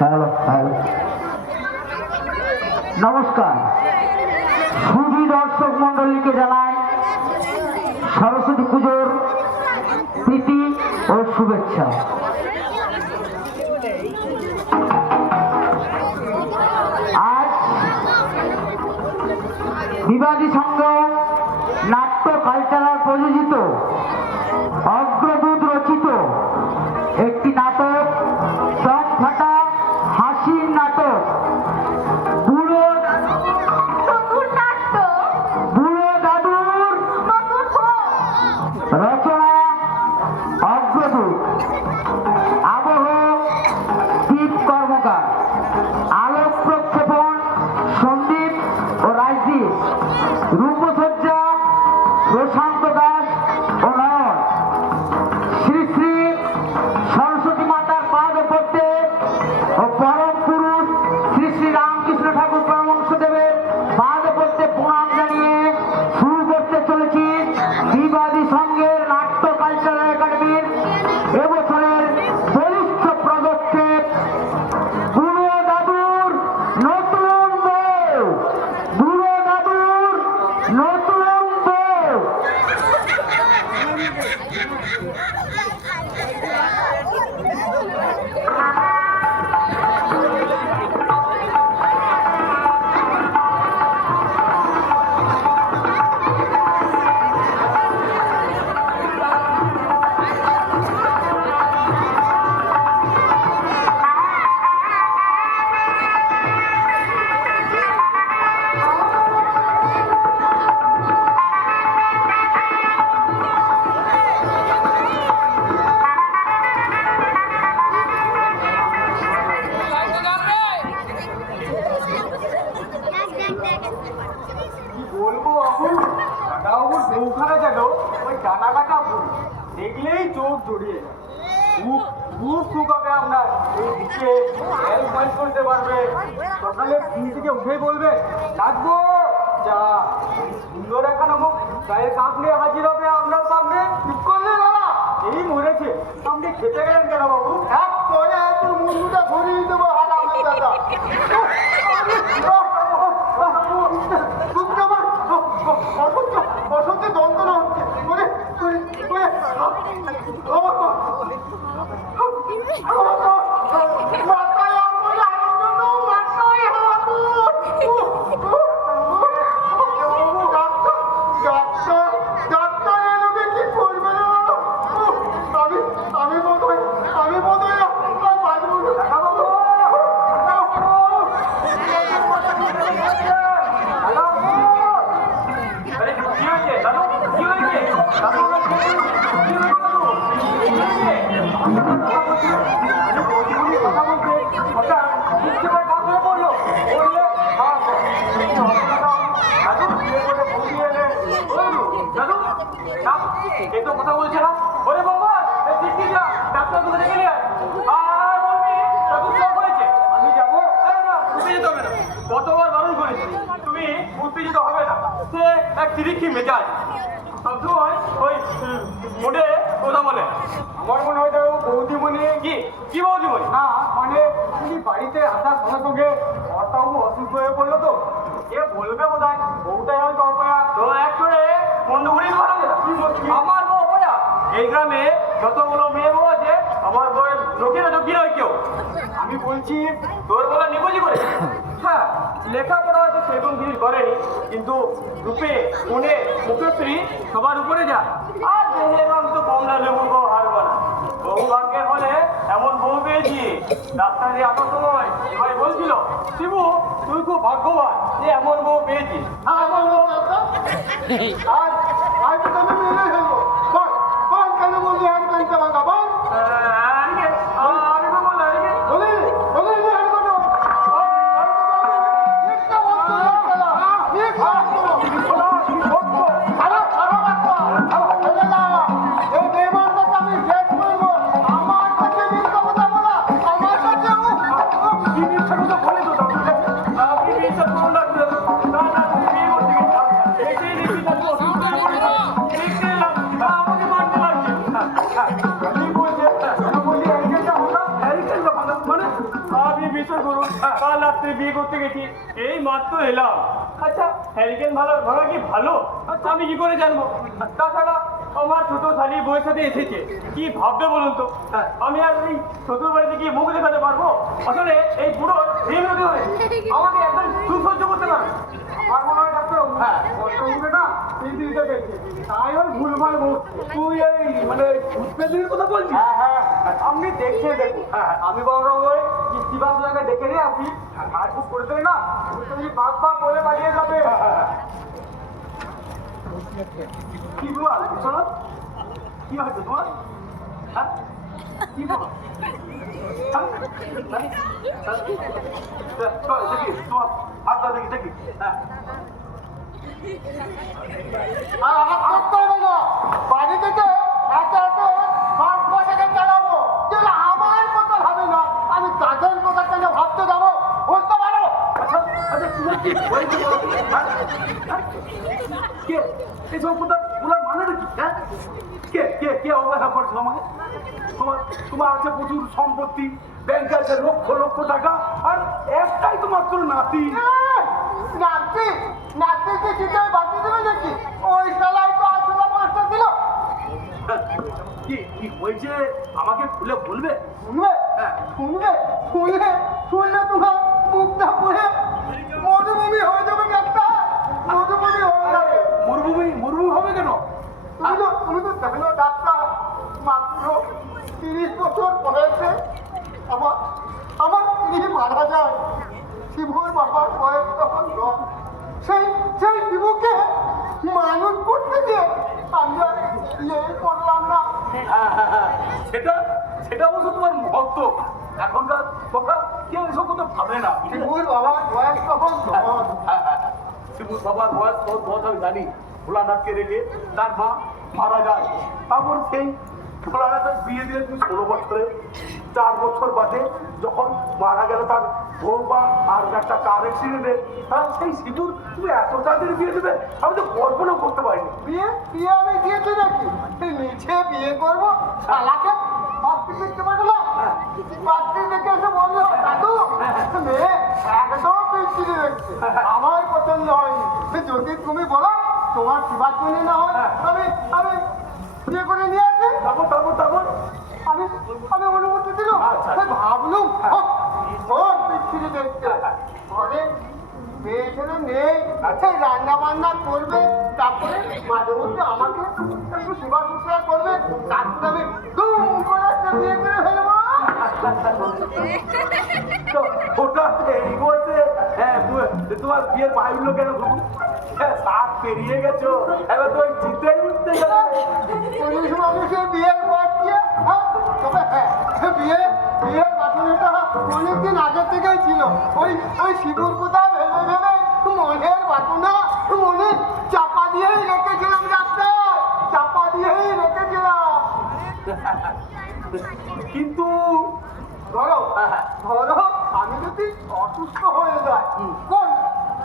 Hello hello, নমস্কার। সুধী দর্শক মন্ডলীকে জানাই সরস্বতী পুজোর প্রীতি ও শুভেচ্ছা। আজ বিবাদী সংঘ নাট্য কালচারাল প্রযোজিত অগ্রদূত রচিত একটি নাটক, চক ফাটা হাসির নাটক বুড়ো দাদুর রচনা অগ্রদূত, আবহ দীপ কর্মকার, আলোক প্রক্ষেপণ সন্দীপ ও রাজদীপ, রূপসজ্জা প্রশান্ত দাস ও নয়ন। শ্রী শ্রী সরস্বতী মাতার পাদ পড়তে ও পরম পুরুষ শ্রী শ্রী রামকৃষ্ণ ঠাকুর পরমহংসদেবের পাদ পড়তে প্রণাম জানিয়ে শুরু করতে চলেছি বিবাদী সংঘের নাট্য কালচারাল একাডেমির এবছরের বলিষ্ঠ পদক্ষেপ বুড়ো দাদুর নতুন বউ। বুড়ো দাদুর নতুন বউ। বউখানা যেন ওই ডানা কাটা ফুল দেখলেই চোখ জড়িয়ে খুব সুখ হবে আপনার। এই দিকে হেল্প করতে পারবে, সকালে ঘুম থেকে উঠেই বলবে ডাকবো যা সুন্দর একটা মুখ গায়ের কাপ নিয়ে হাজির হবে আপনার সামনে। ঠিক করলে দাদা এই মরেছে, আপনি খেতে গেলেন কেন বাবু? এক করে একটু মুন্ডুটা ঘুরিয়ে দেবো হাত দাদা। বসন্তে যন্ত্রণা হচ্ছে কথা বলছে না। ওরে বাবা ডাক্তার কোথায় গেলে আমি যাবো? উত্তেজিত হবে না, কতবার বারণ করেছি তুমি উত্তেজিত হবে না। সে এক তিরিক্ষি মেজাজ, সবসময় ওই মোড়ে কথা বলে। আমার মনে হয় বৌদিমণি কি বৌদিমণি না, মানে তুমি বাড়িতে আসার সঙ্গে সঙ্গে কর্তাবু অসুস্থ হয়ে পড়লো তো এ বলবে বোধ হয় বউটাই হয়তো অপয়া। তো এক করে মন্ড ঘুরিয়ে আমার বউ অপয়া। এই গ্রামে যতগুলো মেয়ে বউ আছে আমার বউয়ের লোকেরা যোগ্য নয় কেউ। আমি বলছি তোর বলা নিবজি করে। হ্যাঁ, লেখাপড়া হয়তো সেরকম জিনিস করেনি, কিন্তু রূপে গুণে মুখশ্রী সবার উপরে যা। আর দেহের তো কম না লেবুর বউ হারবো না। বহু ভাগ্যের হলে এমন বউ পেয়েছি। ডাক্তারে আসার সময় ভাই বলছিল শিবু তুই খুব ভাগ্যবান যে এমন বউ পেয়েছি। আর তো তুমি মেনে ফেলবো। বল কেন বললি হ্যাঁ কইতে ভাঙা বল। কাল রাত্রে বিয়ে করতে গেছি, এই মাত্র এলাম। আচ্ছা হ্যারিকেন ভাঙা কি ভালো? আচ্ছা আমি কি করে জানবো? তাছাড়া আমার ছোট শালি বউয়ের সাথে এসেছে, কি ভাববে বলুন তো? আমি আর এই শ্বশুর বাড়িতে গিয়ে মুখ দেখাতে পারবো? আসলে এই বুড়ো আমাকে একদম সুসহ্য করতে পারে। আমার মনে হয় ডাক্তারবাবু, বর্তমানে না এই দিনটা দেখছে, তাই ওই ভুলভাল বলছে। তুই এই মানে ভূতপেতের কথা বলছিস? হ্যাঁ, আপনি দেখছে দেখুন। আমি বরং ওই কৃষ্টিবাস জায়গায় ডেকে নিয়ে আসি, আর খুব করে দেবে না, তুমি বাপ বাপ বলে পালিয়ে যাবে। কি বল শোনো, কি হয়েছে তোমার? হ্যাঁ কি বল? দেখি তোমার হাতটা দেখি দেখি। হ্যাঁ আর আমার করতে হবে না, বাড়ি থেকে একে একে সব পয়সাকে চালাবো, যেন আমার কথা ভাবে না, আমি তাদের কথা কেন ভাবতে যাবো বলতে পারো? আচ্ছা আচ্ছা তোমার কি হয়েছে বলো? কে এইসব কথা বলার মানেটা কি? হ্যাঁ কে কে কে অবহেলা করছো আমাকে? তোমার আছে প্রচুর সম্পত্তি, ব্যাংকে আছে লক্ষ লক্ষ টাকা, আর একটাই তো মাত্র নাতি। নাতি নাতিকে চিন্তায় বাঁচিয়ে দেবে নাকি? ওই শালাই তো আসলে 5টা ছিল। কি কি হয়েছে আমাকে খুলে বলবে? শুনবে শুনবে শুনলে শুনলে তোমার মুখটা পুড়ে মরুভূমি হয়ে যাবে, একটা মরুভূমি হয়ে যাবে। মরুভূমি হবে কেন? তুমি তো দেখলো ডাক্তার, মাত্র 30 বছর বয়সে আমার আমার স্ত্রী মারা যায়। শিবুর বাবার বয়স তখন 10। সেই সেই শিবুকে মানুষ করতে গিয়ে আমি আর ইয়ে করলাম না। সেটা সেটা অবশ্য তোমার ভক্ত, এখনকার কথা কেউ এসব কথা ভাবে না। শিবুর বাবার বয়স তখন 10। শিবুর বাবার বয়স বহুত আমি জানি। ভোলানাথকে রেখে তার মা মারা যায়, তারপর সেই ভোলানাথের বিয়ে দিয়ে 16 বছরে 4 বছর বাদে যখন মারা গেল তার বৌমা আর একটা কার অ্যাক্সিডেন্টে, তার সেই সিঁদুর তুমি এত তাড়াতাড়ি বিয়ে দেবে আমি তো কল্পনা করতে পারিনি। বিয়ে বিয়ে আমি দিয়েছি নাকি? নিচে বিয়ে করবো শালাকে ভাবতে দেখতে পারলাম। পাত্রী দেখে এসে বললো, দাদু মেয়ে একদম বিচ্ছিরি দেখছে, আমার পছন্দ হয়নি। যদি তুমি বলো তোমার শিবার জন্য না হয় আমি আমি বিয়ে করে নিয়ে আসি। তারপর আমি আমি অনুমতি দিল। ভাবলুম ওর বিচ্ছিরি দেখছে, ঘরে মেয়ে ছেলে নেই, রান্না বান্না করবে, তারপরে মাঝে মধ্যে আমাকে একটু সেবা শুশ্রূষা করবে, তারপরে আমি দুম করে একটা বিয়ে করে ফেলবো। তো ওটা এই বলছে তোমার বিয়ের বায়ুল্য কেন ঘুরু? 7 পেরিয়ে গেছো, এবার তো ওই জিতেই উঠতে গেলে। পুলিশ মানুষের বিয়ের বয়স দিয়ে তবে বিয়ের বাসনটা অনেকদিন আগে থেকেই ছিল। ওই সিঁদুর কোথা ভেবে ভেবে মনের বাসনা মনে চাপা দিয়েই রেখেছিলাম ডাক্তার, চাপা দিয়েই রেখেছিলাম। কিন্তু ধরো আমি যদি অসুস্থ হয়ে যাই, কোন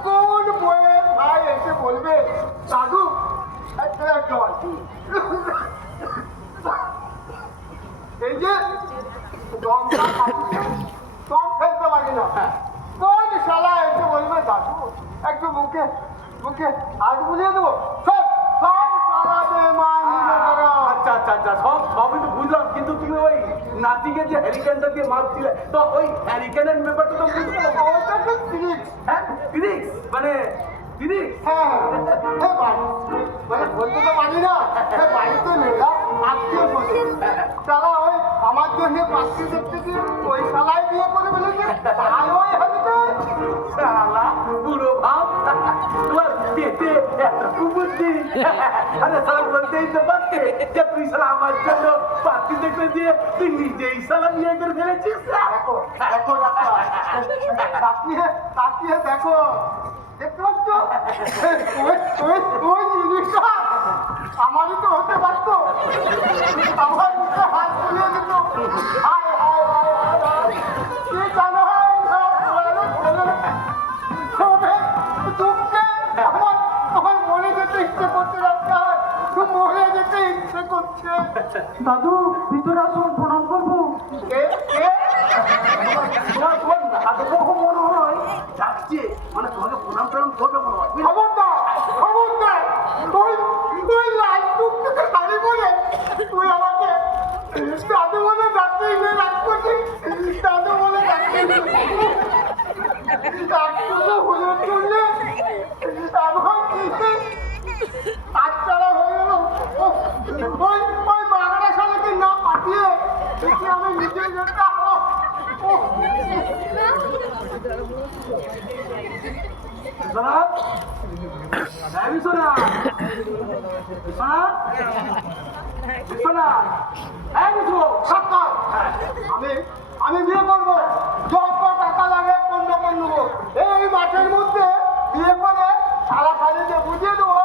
কোন বইয়ের ভাই এসে বলবে দাদু চল, এই যে দম ফেলতে পারি না, কোন শালা এসে বলবে দাদু একটু বুকে বুকে হাত বুলিয়ে দেবো? সব সব শালাদের মান আচ্ছা সবই তো বুঝলাম, কিন্তু তুমি ওই নাতিকে যে হ্যারিকেনটা দিয়ে মারছিলে, তো ওই হ্যারিকেনের ব্যাপারটা তো বুঝতে পারো। ওটা তো ফিরিক্স। হ্যাঁ ফিজিক্স মানে ফিজিক্স। হ্যাঁ মানে বলতে তো পারি না, বাড়িতে মেয়েরা আত্মীয় স্বজন তারা ওই আমার জন্য পাত্রী দেখতে গিয়ে ওই শালায় বিয়ে করে ফেলেছে, তাই ওই হয়েছে। শালা পুরো ভাব তোমার পেটে এত বুদ্ধি। আরে শালা বলতেই তো পারতে যে তুই শালা আমার জন্য পাত্রী দেখতে দিয়ে তুই নিজেই শালা বিয়ে করে ফেলেছিস। দেখো দেখো তাকিয়ে দেখো, দেখতে পাচ্ছ ওই জিনিসটা আমারই তো হতে পারতো, আমার মুখে হাত তুলে দিত। হায় হায় হায় হায় হায়, কি জানো দুঃখে আমার মরে যেতে ইচ্ছে করছে ডাক্তার, মরে যেতে ইচ্ছে করছে। দাদু ভিতরে আসুন, প্রণাম করবো। কে কে তোমার হাতে মনে খবরদার খবরদার তুই তুই লাল টুক থেকে শাড়ি পরে তুই আমাকে দাদু বলে ডাকতে গিয়ে রাগ করছিস দাদু বলে ডাকতে ডাক্তার হয়ে চললে এখন আচ্ছাড়া হয়ে গেল ওই ওই বাগানের সাথে না পাঠিয়ে দেখি আমি নিজে যেতে আমি বিয়ে করবো যত টাকা লাগে পণ্য নেবো এই মাঠের মধ্যে বিয়ে করে সারা শাড়িতে বুঝিয়ে দেবো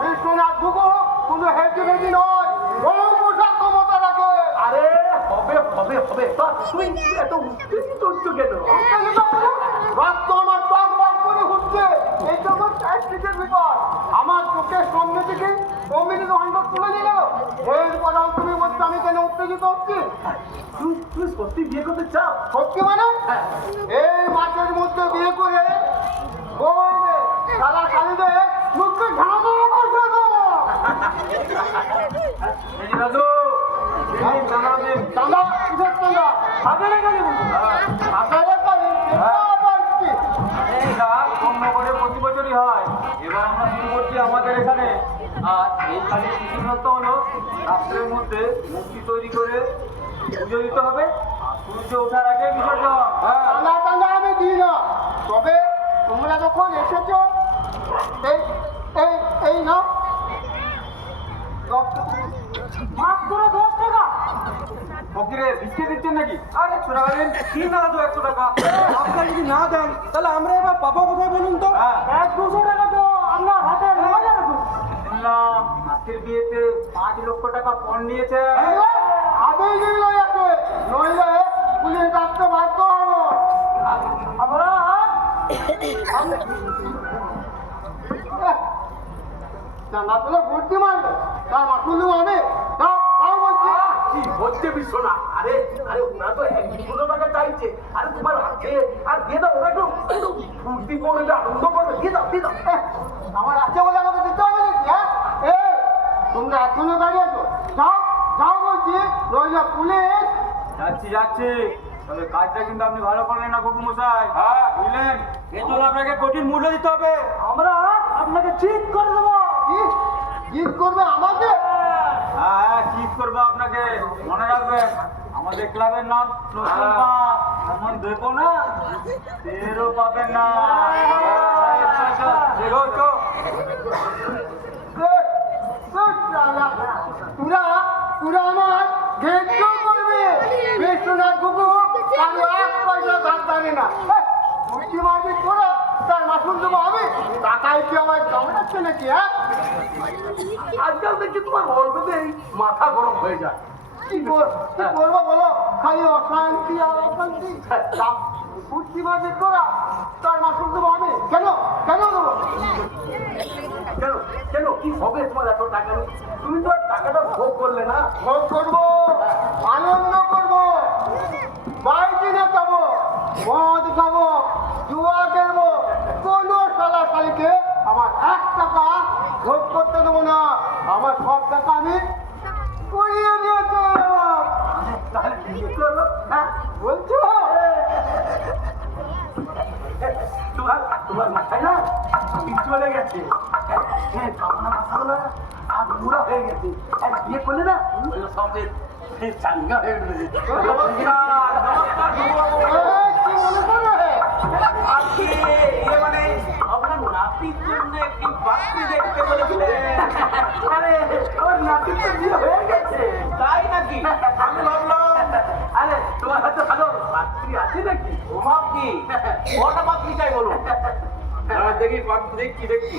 বিশ্বনাথ ভুগো কোনো হেঁটে ভেজি নয় বড় পোশাক ক্ষমতা রাখে আরে হবে হবে হবে তুই এত উত্তেজিত হচ্ছ কেন? রক্ত আমার টক বক করে হচ্ছে এই তো আমার চারিদিকের বিপদ আমার চোখের সামনে থেকে অমৃত হান্ডার তুলে নিয়ে গেল এর পরেও তুমি বলছো আমি কেন উত্তেজিত হচ্ছি তুই সত্যি বিয়ে করতে চাও? সত্যি মানে এই মাঠের মধ্যে বিয়ে করে বউনে সারা শাড়িতে মুখে ঝাঁকা বসে দেবো দাদু চাঁদা কিসের চাঁদা হাজারে গেলে আপনাদের কাছে আবার কি কম করে প্রতি বছরই হয়। এবার আমরা শুরু করছি আমাদের এখানে। আর এই কাজের বিশেষত্ব হলো রাত্রের মধ্যে মূর্তি তৈরি করে পুজো দিতে হবে। আর সূর্য ওঠার আগে বিসর্জন। চাঁদা টাঁদা আমি দিই না তবে তোমরা যখন এসেছো এই এই এই না মাত্র 10 টাকা। ফকিরে বিস্কিট দিচ্ছেন নাকি? আরে ছোটা গেলেন কি না দাদু 100 টাকা। আপনারা যদি না দেন তাহলে আমরা এবার পাবো কোথায় বলুন তো? 100-200 টাকা তো আমরা হাতে নেওয়া যাবে তো। না নাচের বিয়েতে 5 লক্ষ টাকা পণ নিয়েছে। আদেই গেল আছে নইলে পুলিশ ডাকতে বাধ্য হবো আমরা চাঁদা তুলে ভর্তি মারবে তার মাসুল দেবো আমি দাও দাও বলছি কি হচ্ছে বিশ্বনাথ? আরে আরে ওরা তো 1-2 টাকা চাইছে। আরে তোমার হাতে আর দিয়ে দাও, ওরা একটু ফুর্তি করবে, আনন্দ করবে। দিয়ে দাও দিয়ে দাও। আমার আছে বলে আমাকে দিতে হবে নাকি হ্যাঁ তোমরা এখনো দাঁড়িয়ে আছো যাও যাও বলছি নইলে পুলিশ যাচ্ছি যাচ্ছি। তবে কাজটা কিন্তু আপনি ভালো করলেন না গপু মশাই। বুঝলেন, এর জন্য আপনাকে কঠিন মূল্য দিতে হবে। আমরা আপনাকে ঠিক করে দেবো। জিত করবে আমাকে হ্যাঁ ঠিক করবো আপনাকে। মনে রাখবেন আমাদের ক্লাবের নাম নতুন পাঁচ। এমন দেবো না তেরও পাবেন না। দেখো তো পুরা পুরা আমার ঘেন্দ্র করবে বিশ্বনাথ গুগু কারো 1 পয়সা ধার জানে না মুক্তি মারবি তোরা তার মাসুল দেবো আমি টাকায় কি আমার জমাচ্ছে নাকি হ্যাঁ আজকাল দেখছি তোমার গল্পতেই মাথা গরম হয়ে যায়। কি করবো বলো খালি অশান্তি আর অশান্তি মুক্তি মারবি তোরা তার মাসুল দেবো আমি কেন কেন দেবো কেন কেন কি হবে তোমার এত টাকা নেই? তুমি তো আর টাকাটা ভোগ করলে না। ভোগ করবো আনন্দ করবো বাইকে না যাবো মদ খাবো জুয়া খেলবো কোনো সালা শালিকে আমার 1 টাকা ভোগ করতে দেবো না আমার সব টাকা আমি কুড়িয়ে নিয়ে চলে যাবো তাহলে কি করবো? হ্যাঁ বলছো তোমার তোমার মাথায় না পিঠ চলে গেছে। হ্যাঁ কামনা মাথাগুলো আর বুড়া হয়ে গেছে। আর বিয়ে করলে না সবে চাঙ্গা হয়ে গেছে। কি মনে করবে আপনি মানে আপনার নাতির জন্য একটি পাত্রী দেখতে বলেছিলেন। আরে ওর নাতির তো বিয়ে হয়ে গেছে। তাই নাকি? আমি ভাবলাম আরে তোমার হাতে ভালো পাত্রী আছে নাকি? ও ভাবছি কটা পাত্রী চাই বলো? দেখি পাত্রী দেখছি দেখছি।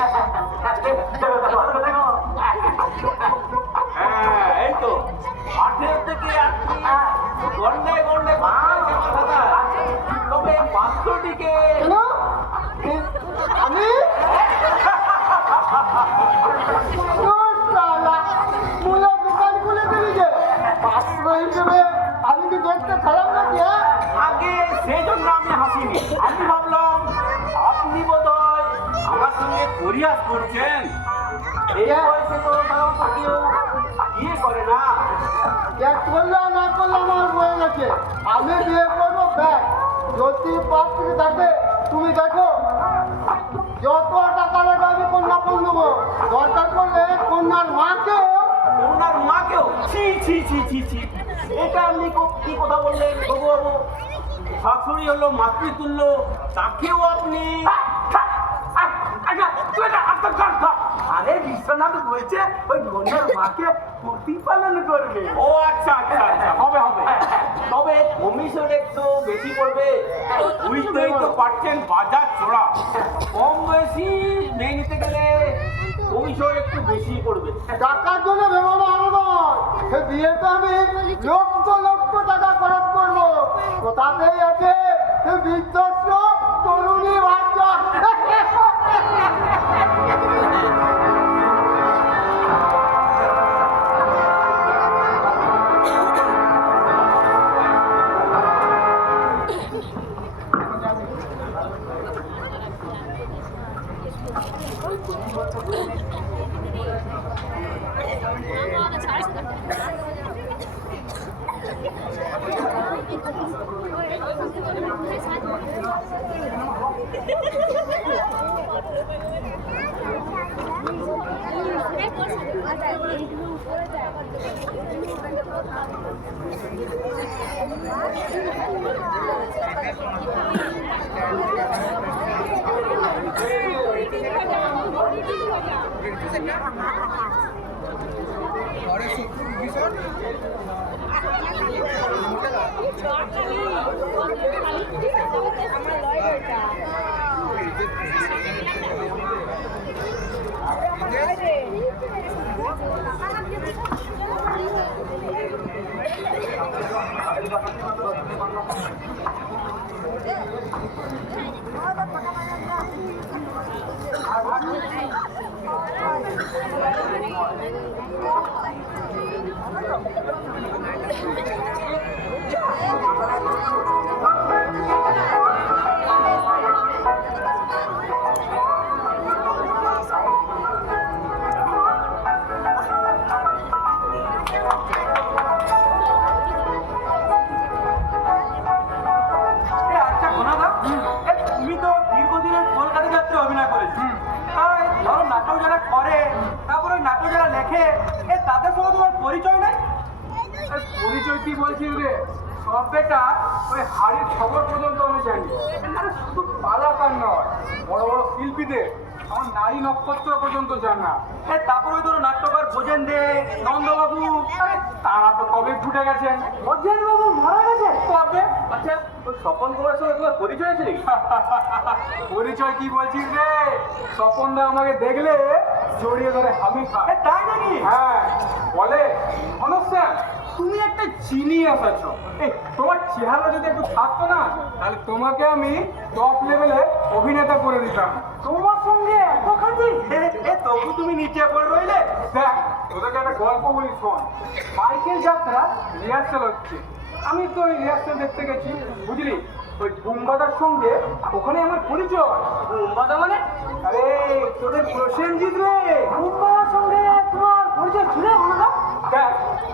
হ্যাঁ এই তো 18 থেকে আসছি গন্ডায় গন্ডায় তবে পাত্রটিকে কেন আমি মূলা দোকান খুলে দিলি যে পাত্র হিসেবে আমি কি দেখতে খারাপ নাকি হ্যাঁ আগে সেই জন্য আমি হাসিনি। আমি ভাবলাম আপনি বোধ হয় আমার সঙ্গে পরিহাস করছেন? এই বয়সে তো সাধারণত কেউ বিয়ে করে না। এক করলাম না করলাম আমার হয়ে গেছে, আমি বিয়ে করবো ব্যাগ। যদি পাত্রী থাকে তুমি দেখো, যত টাকা লাগে আমি কন্যা ফোন দেবো, দরকার পড়লে কন্যার মাকে। ওনার মাকেও? ছি ছি ছি ছি ছি, এটা আপনি কি কথা বললেন বাবু? শাশুড়ি হলো মাতৃতুল্য, তাকেও আপনি? আরে বিশ্বনাথ বলছে ওই কন্যার মাকে প্রতিপালন করবে। ও আচ্ছা আচ্ছা আচ্ছা, হবে হবে। তবে কমিশন একটু বেশি পড়বে, বুঝতেই তো পারছেন বাজার চড়া। কম বেশি মেয়ে নিতে গেলে কমিশন একটু বেশি পড়বে। টাকার জন্য ভেবো না, আরো নয়, সে বিয়েতে আমি লক্ষ লক্ষ টাকা খরচ করবো। কোথাতেই আছে সে বিধ্বস্ত তরুণী বাচ্চা। আচ্ছা কোনাদা, তুমি তো দীর্ঘদিনের কলকাতা যাত্রা অভিনয় করেছো। ধরো নাটক যারা করে, তারপরে নাটক যারা লেখে, তাদের সঙ্গে তোমার পরিচয় নেই? পরিচয় কি বলছিস রে? সব বেটা ওই হাড়ির খবর পর্যন্ত আমি জানি। আরে শুধু পালাকার নয়, বড় বড় শিল্পীদের, আমার নারী নক্ষত্র পর্যন্ত জানা। তারপরে ওই ধরো নাট্যকার ভোজেন দে, নন্দবাবু, তারা তো কবে ফুটে গেছেন। ভোজেন বাবু মারা গেছে কবে? আচ্ছা ওই স্বপন কুমারের সঙ্গে তোমার পরিচয় আছে নাকি? পরিচয় কি বলছিস রে? স্বপনদা আমাকে দেখলে জড়িয়ে ধরে হামি খায়। তাই নাকি? হ্যাঁ, বলে সমস্যা তুমি একটা জিনিয়াস আছো। তোমার চেহারা যদি একটু থাকতো না, তাহলে তোমাকে আমি টপ লেভেলে অভিনেতা করে দিতাম। তোমার সঙ্গে এত খাতি, তবু তুমি নিচে পড়ে রইলে। দেখ, তোদেরকে একটা গল্প বলি শোন। মাইকেল যাত্রা রিহার্সাল হচ্ছে, আমি তো ওই রিহার্সাল দেখতে গেছি, বুঝলি? ওই বুম্বাদার সঙ্গে ওখানে আমার পরিচয়। বুম্বাদা মানে? আরে তোদের প্রসেনজিৎ রে, বুম্বাদার সঙ্গে তোমার পরিচয় ছিল না? দেখ,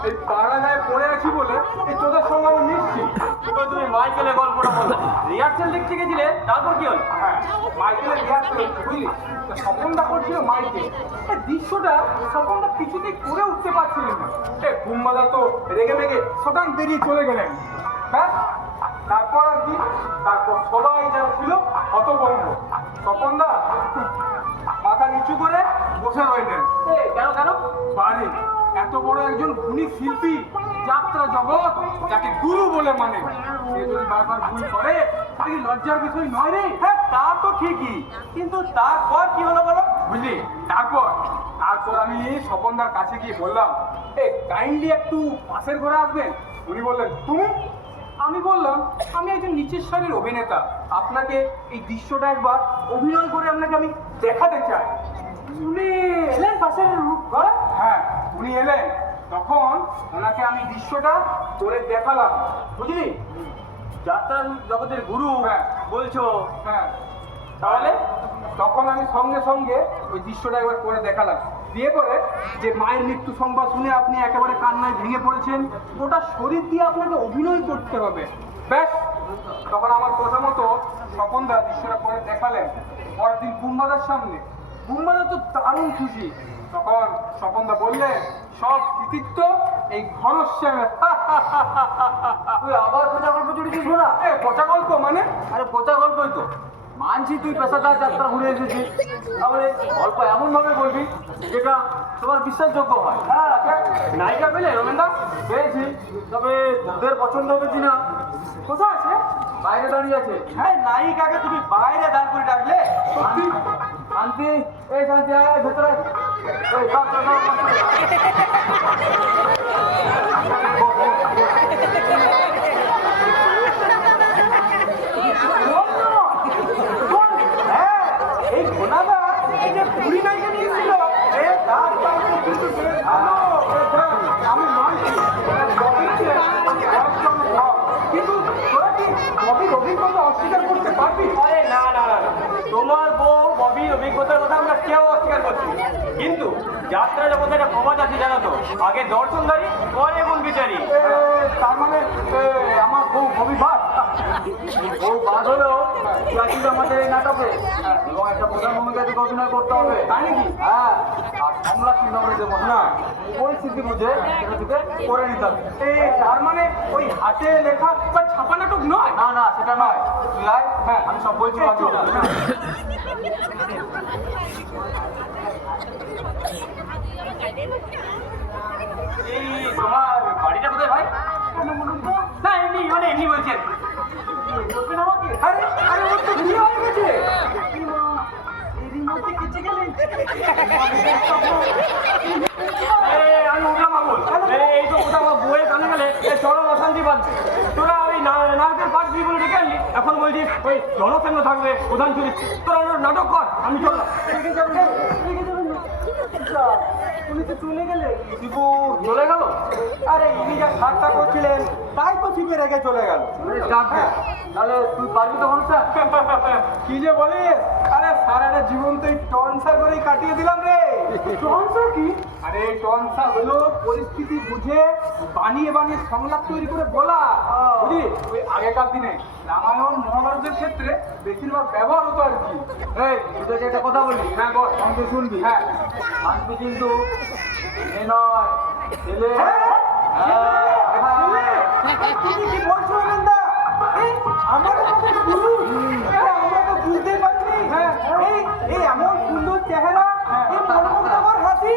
এই পাড়া গায়ে পড়ে আছি বলে এই তোদের সঙ্গে আমি মিশছি। তুমি মাইকেলের গল্পটা বলো। রিহার্সাল দেখতে গেছিলে, তারপর কি হল? হ্যাঁ, মাইকেলের রিহার্সাল বুঝলি, স্বপনদা করছিল মাইকেল। এই দৃশ্যটা স্বপনদা কিছুতেই করে উঠতে পারছিলেন না। বুম্বাদা তো রেগে মেগে শটান বেরিয়ে চলে গেলেন। ব্যাস, তারপর আর কি, তারপর সবাই যারা ছিল হতভম্ব। স্বপনদা মাথা নিচু করে বসে রইলেন। কেন কেন? বাড়ি এত বড় একজন গুণী শিল্পী, যাত্রা জগৎ যাকে গুরু বলে মানে, সে যদি বারবার ভুল করে, তাহলে কি লজ্জার বিষয় নয় রে? হ্যাঁ, তা তো ঠিকই, কিন্তু তারপর কি হলো বলো? বুঝলি, তারপর আমি স্বপনদার কাছে গিয়ে বললাম, কাইন্ডলি একটু পাশের ঘরে আসবেন। উনি বললেন, তুমি? আমি বললাম, আমি একজন নিচের সারির অভিনেতা, আপনাকে এই দৃশ্যটা একবার অভিনয় করে আপনাকে আমি দেখাতে চাই। উনি এলেন পাশের ঘরে? হ্যাঁ, উনি এলেন। তখন ওনাকে আমি দৃশ্যটা করে দেখালাম, বুঝলি? যাত্রা জগতের গুরু বলছো? হ্যাঁ। তাহলে তখন আমি সঙ্গে সঙ্গে ওই দৃশ্যটা একবার করে দেখালাম, দিয়ে করে যে মায়ের মৃত্যু সংবাদ শুনে আপনি একেবারে কান্নায় ভেঙে পড়েছেন, ওটা শরীর দিয়ে আপনাকে অভিনয় করতে হবে। ব্যাস, তখন আমার কথা মতো স্বপনদা দৃশ্যটা করে দেখালেন। পরের দিন বুম্বাদার সামনে, বুম্বাদা তো দারুণ খুশি। তখন স্বপনদা বললেন, সব কৃতিত্ব এই ঘনশ্যামের। তুই আবার পচা গল্প চুরিছিস না? এ পচা গল্প মানে? আরে পচা গল্পই তো। মানছি তুই পেশাদার যাত্রা ঘুরে এসেছিস, তাহলে গল্প এমন ভাবে বলবি যেটা তোমার বিশ্বাসযোগ্য হয়। হ্যাঁ, নায়িকা পেলে রমেনদা? পেয়েছি, তবে তোদের পছন্দ হবে কিনা কোথায় আছে? বাইরে দাঁড়িয়ে আছে। হ্যাঁ, নায়িকাকে তুমি বাইরে দাঁড় করে ডাকলে? সত্যি? শান্তি, এই শান্তি আয় আয়, ভেতরে আয়। এই সব সব, সব, সব, সব। হ্যাঁ, এই ঘোনাদা এই যে বুড়ি নায়িকা নিয়েছিল, তার গল্প কিন্তু বেশ ভালো। আমি মানছি, ববিকে পড়াশোনা কর। কিন্তু তোরা কি ববির অভিজ্ঞতা অস্বীকার করতে পারবি? আরে না না না, তোমার বউ ববির অভিজ্ঞতার কথা আমরা কেউ অস্বীকার করছি না। কিন্তু যাত্রা জগতে একটা প্রবাদ আছে জানো তো, আগে দর্শনদারি পরে গুণ বিচারি। তার মানে আমার বউ ববি বাদ? ও বাদ হলেও চাকরি আমাদের এই নাটকে এবং একটা প্রধান ভূমিকাতে অভিনয় করতে হবে। তাই নাকি? হ্যাঁ, আর সংলাপ কিন্তু আমরা দেবো না, পরিস্থিতি বুঝে সেটা থেকে করে নিতে হবে। তার মানে ওই হাতে লেখা বা ছাপা নাটক নয়? না না, সেটা নয়। তুই আয়, হ্যাঁ আমি সব বলছি। বাজো এই তোমার বাড়িটা কোথায় ভাই? না এমনি, মানে এমনি বলছেন। আরে আরে, ওর তো বিয়ে হয়ে গেছে। আমি উঠলাম আগুন। এই তো কোথাও আমার বউয়ের কানে গেলে চরম অশান্তি বাঁধবে। তোরা ওই নায়কের পাঠ দিয়ে বলে ডেকে আনলি, এখন বলছি ওই জনকেন্দ্র থাকবে প্রধান চরিত্র। তোরা নাটক কর, আমি চললাম। উনি তো চলে গেলে। শিবু চলে গেল? আরে ইনি যা ঠাট্টা করছিলেন তাই তো চিপে রেখে চলে গেল। যাক, তাহলে তুই পারবি তো মানুষটা? কি যে বলিস, আরে সারাটা জীবন তো এই টনসা করেই কাটিয়ে দিলাম রে। টনসা কি? আরে টনসা হলো পরিস্থিতি বুঝে বানিয়ে বানিয়ে সংলাপ তৈরি করে বলা, বুঝলি? ওই আগেকার দিনে রামায়ণ মহাভারতের ক্ষেত্রে বেশিরভাগ ব্যবহার হতো আর কি। এই তোদেরকে একটা কথা বলি, হ্যাঁ বল। আমাকে শুনবি। হ্যাঁ শান্তি কিন্তু মেয়ে নয়, ছেলে। তুমি কি বলছো নন্দা? আমার কথা শুনুন, আমরা তো বুঝতে পারিনি। এই এই এমন সুন্দর চেহারা, এই মনোমুগ্ধকর হাসি,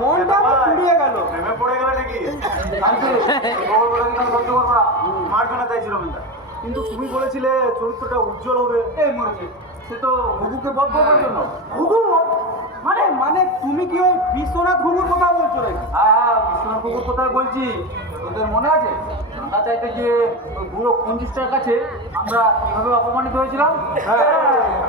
মনটা আমার পুড়িয়ে গেল। প্রেমে পড়ে গেলে নাকি? শান্তি, খবর বলে দিলাম, সহ্য করবো না। মার জন্য চাইছিল মেয়েটা, কিন্তু তুমি বলেছিলে চরিত্রটা উজ্জ্বল হবে। এই মরেছে, সে তো হুকুকে বধ করবার জন্য। হুগু মানে মানে তুমি কি ওই বিশ্বনাথ হুগুর কথা বলছো নাকি? হ্যাঁ হ্যাঁ, বিশ্বনাথ কুকুর কোথায় বলছি, তোদের মনে আছে? আমরা চাইতে গিয়ে ওই বুড়ো পঞ্চিশটার কাছে আমরা কিভাবে অপমানিত হয়েছিলাম।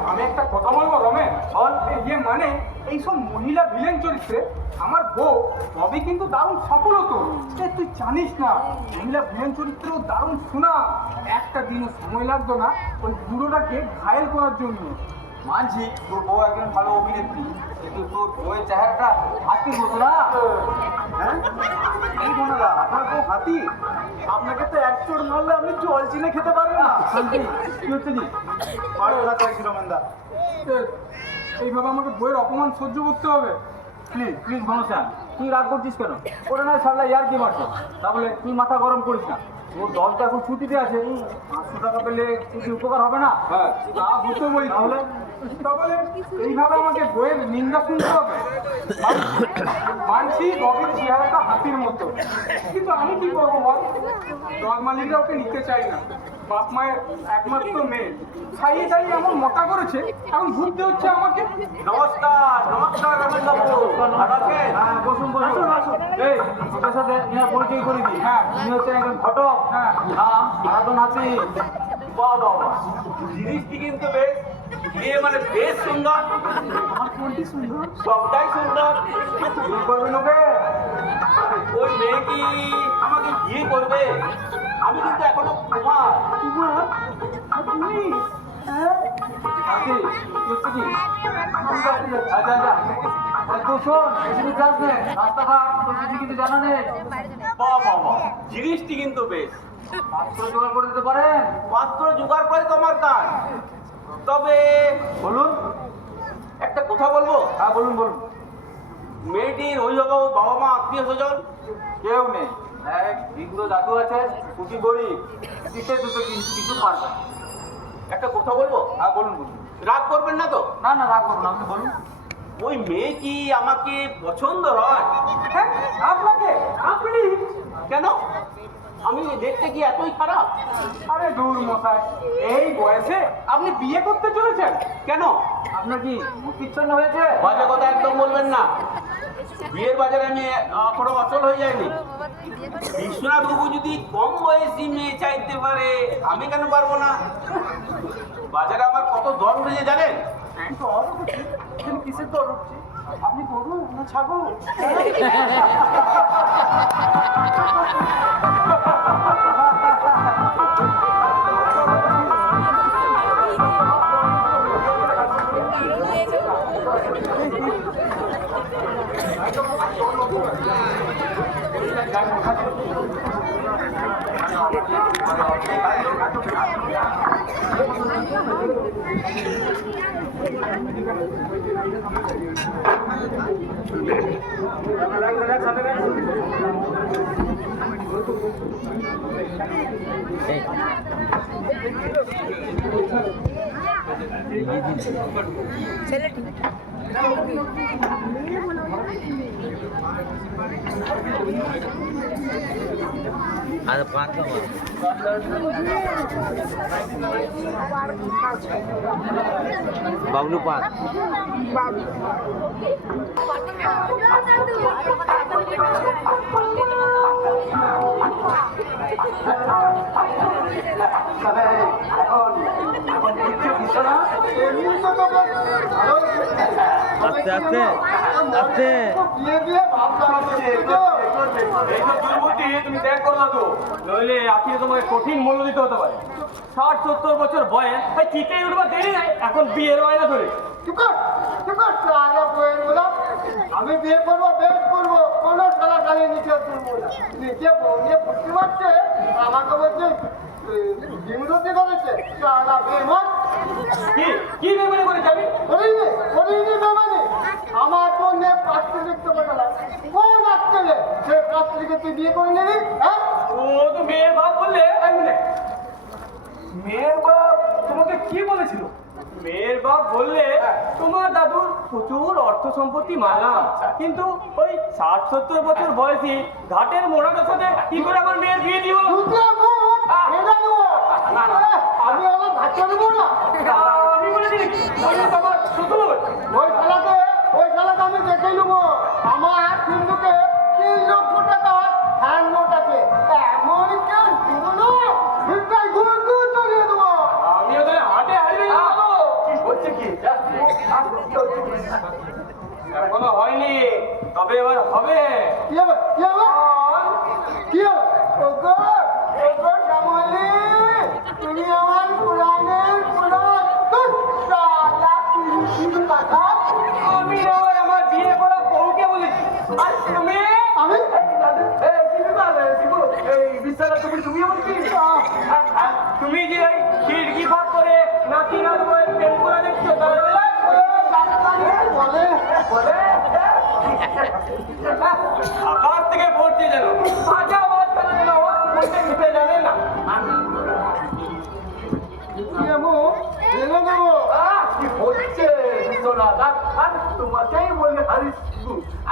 আমি একটা কথা বলবো রমেন, বল। ইয়ে মানে এইসব মহিলা ভিলেন চরিত্রে আমার বউ ববি কিন্তু দারুণ সফল হতো। তুই জানিস না, মহিলা ভিলেন চরিত্রেও দারুণ শোনা। একটা দিনও সময় লাগতো না ওই বুড়োটাকে ঘায়েল করার জন্য। মানছি তোর বউ একজন ভালো অভিনেত্রী, কিন্তু তোর বউয়ের চেহারাটা আজকে বলতো না। হ্যাঁ, এই বোনাদা আপনার তো হাতি, আপনাকে তো এক চোট মারলে আপনি জল চিনে খেতে পারবেন না। শান্তি, কি হচ্ছে কি? মার জন্য চাইছিল মেন্দা। এইভাবে আমাকে বইয়ের অপমান সহ্য করতে হবে? প্লিজ প্লিজ ঘনশ্যাম, তুই রাগ করছিস কেন? ওটা নয় সারলা ইয়ার কি মারছো, তাহলে তুই মাথা গরম করিস না। ওর দলটা এখন ছুটিতে আছে, 500 টাকা পেলে কিছু উপকার হবে না? হ্যাঁ, তা হতো বলি। তাহলে এইভাবে আমাকে বইয়ের নিন্দা শুনতে হবে? মানছি ববির চেহারাটা হাতির মতো, কিন্তু আমি কি করবো বল? দল মালিকরা ওকে নিতে চাই না। বাপ মায়ের একমাত্র মেয়ে, খাইয়ে দাঁড়িয়ে এমন মোটা করেছে, এখন ঘুরতে হচ্ছে আমাকে। নমস্কার নমস্কার রমেশ বাবু, ভালো আছেন? হ্যাঁ বসুন বসুন। এই তোদের সাথে ইনার পরিচয় করে দিই। হ্যাঁ। ইনি হচ্ছেন একজন ঘটক, হ্যাঁ। নাম আরাধন হাতি। বাহ বাহ বাহ, জিনিসটি কিন্তু বেশ, মেয়ে মানে বেশ সুন্দর। আমার কোনটি সুন্দর? সবটাই সুন্দর। তুই করবেন ওকে? ওই মেয়ে কি আমাকে বিয়ে করবে? আমি কিন্তু এখনো কুমার। আর তুমি আন্টি, কি হচ্ছে কি? আচ্ছা, আচ্ছা। তুই শোন, বেশি দূর যাস নে। রাস্তাঘাট তোর কিছু কিন্তু জানা নেই। বাবা জিনিসটি কিন্তু বেশ। পাত্র জোগাড় করে দিতে পারেন? পাত্র জোগাড় করে তোমার কাজ। তবে বলুন। একটা কথা বলবো, হ্যাঁ, বলুন বলুন। মেয়েটির অভিভাবক, বাবা মা, আত্মীয় স্বজন কেউ নেই। এক বৃদ্ধ দাদু আছে, খুবই গরিব। দিতে দুটো কিছু পারবে না। একটা কথা বলবো, হ্যাঁ, বলুন বলুন। রাগ করবেন না তো? না না, রাগ করুন, আপনি বলুন। ওই মেয়ে কি আমাকে পছন্দ হয়? হ্যাঁ, আপনাকে? আপনি? কেন? আমি দেখতে কি এতই খারাপ? আরে দূর মশাই, এই বয়সে আপনি বিয়ে করতে চলেছেন? কেন? আপনার কি উত্তীর্ণ হয়েছে? বাজে কথা একদম বলবেন না। বিয়ের বাজারে আমি এখনো অচল হয়ে যায়নি। বিশ্বনাথ বাবু যদি কম বয়সী মেয়ে চাইতে পারে, আমি কেন পারবো না? বাজারে আমার কত দর উঠেছে জানেন? কিসের দর উঠছে? আপনি করুন না ছাগল? ada pan sama bablu pan এমনি তো তোকে ভালো আস্তে আস্তে আস্তে বিয়ে বিয়ে ভাবলাম তো এইসব দুর্বুদ্ধি তুমি ত্যাগ করো না তো, নইলে আখিরে তোমাকে কঠিন মূল্য দিতে হতে পারে। 60-70 বছর বয়স, চিতে উঠবার দেরি নাই, এখন বিয়ের বায়না ধরে। চুপ কর সারা বইয়ের বলা আমি বিয়ে করবো বেশ করবো কোনো সারা খালি নিচে তুলবো না নিচে বউ নিয়ে ফুটতে পারছে আমাকে বলছে বিমরতি করেছে সারা বেমন কি বেমানি করে যাবি? করিনি বেমানি আমার জন্য পাত্রী দেখতে পাঠালাম কোন আসছে সে পাত্রীকে তুই বিয়ে করে নিবি হ্যাঁ ও তো মেয়ের বাপ বললে, এক মিনিট। মেয়ের বাপ তোমাকে কি বলেছিল? মেয়ের বাপ বললে তোমার দাদুর প্রচুর অর্থ সম্পত্তি মানলাম, কিন্তু ওই 60-70 বছর বয়সী ঘাটের মোড়াটার সাথে কি করে আমার মেয়ের বিয়ে দিও? আমি আমার ভাষা নেবো না আমি বলে দিই তোমার শ্বশুর। ওই শালাকে আমি দেখে নেবো আমার সিন্ধুকে 3 লক্ষ টাকা হ্যান্ড নোট আছে এমন কেউ দিব না ভিড়টাই ঘুরে ঘুরে চলিয়ে দেবো আমি ওদের হাটে হারিয়ে যাবো। কি হচ্ছে কি? এখনো হয়নি, তবে এবার হবে। কি হবে কি হবে ওগো শ্যামলী তুমি আমার পুরাণের পুরাণ শালা তিরিশ টাকা আমি এবার আমার বিয়ে করা বউকে বলেছি, আর তুমি আমি তুমি যে এই খিড়কি ফাঁক করে নাতি নাতবুয়ের প্রেম করে দেখছো, তাহলে বলে আকাশ থেকে পড়ছে যেন ভাজা আওয়াজ করা যেন আওয়াজ করতে দিতে জানে না। ঢেলে দেবো কি হচ্ছে তোমাকেই বলে হারিস।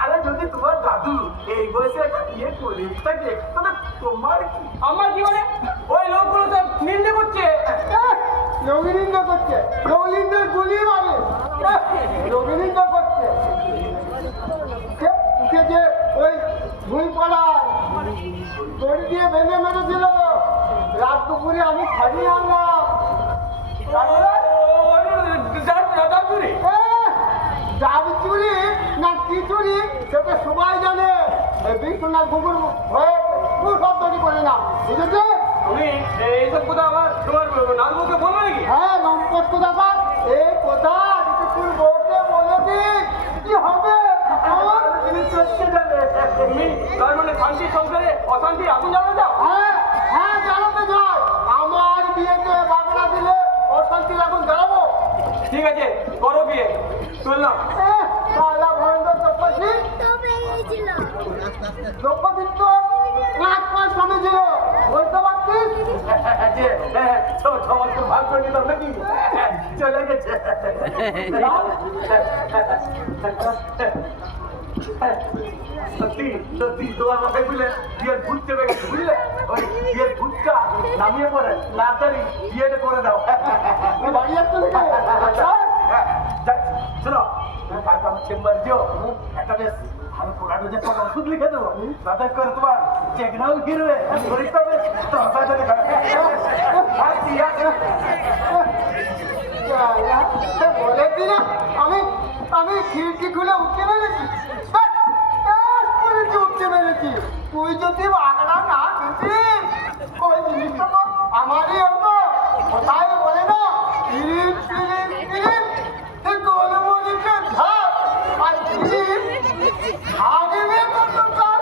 আরে যদি তোমার দাদু এই বয়সে একটা বিয়ে করে থাকে তাহলে তোমার কি? আমার কি মানে ওই লোকগুলো সব নিন্দে করছে। রবীন্দ্র করছে রবীন্দ্রের গুলি মারে রবীন্দ্র করছে যে ওই ভুল পড়ায় দড়ি দিয়ে বেঁধে মেরেছিল রাত দুপুরে আমি খাইয়ে আনলাম যাবি চুরি না কি চুরি সেটা সবাই জানে বিশ্বনাথ গুগুর হয়ে সব তৈরি করে না বুঝেছে তুমি তুমি এইসব কথা আমার তোমার নাজবুকে বলবে নাকি? হ্যাঁ লম্পট কোথা এই কোথা যদি তোর বউকে বলে দিস কি হবে আমার তুমি চলছে যাবে তুমি তার মানে শান্তি সংসারে অশান্তি আগুন জ্বালা যাও? হ্যাঁ হ্যাঁ জ্বালাতে যাই আমার বিয়েতে বাগড়া দিলে অশান্তি এখন জ্বালাবো ঠিক আছে করো বিয়ে চললাম। পাল্লা ভয়ঙ্কর চপ্পাশি দ্রৌপদীর তো 5 মাস স্বামী ছিল বলতে পারছিস সবার তো ভাগ করে দিলাম নাকি চলে গেছে। সত্যি সত্যি তোমার মাথায় বুঝলে বিয়ের ভূত চেপে গেছে বুঝলে ওই বিয়ের ভূতটা নামিয়ে পড়ে তাড়াতাড়ি বিয়েটা করে দাও। বাড়ি আসতে লেগে শোনো কালকে আমার চেম্বার দিও একটা বেশ ভালো পোড়ানো যে কোনো ওষুধ লিখে দেবো তাদের করে তোমার চেকনাও গিরবে শরীরটা বেশ তাড়াতাড়ি বলেছি না আমি আমি খিড়কি খুলে উঠতে পেরেছি উঠতে পেরেছি তুই যদি বাগড়া না দিতিস ওই জিনিসটা তো আমারই হতো কোথায় বলে না তিরিশ তিরিশ তিরিশ গোলমরিচে ঝাপ আর তিরিশ আগিয়ে করতো তার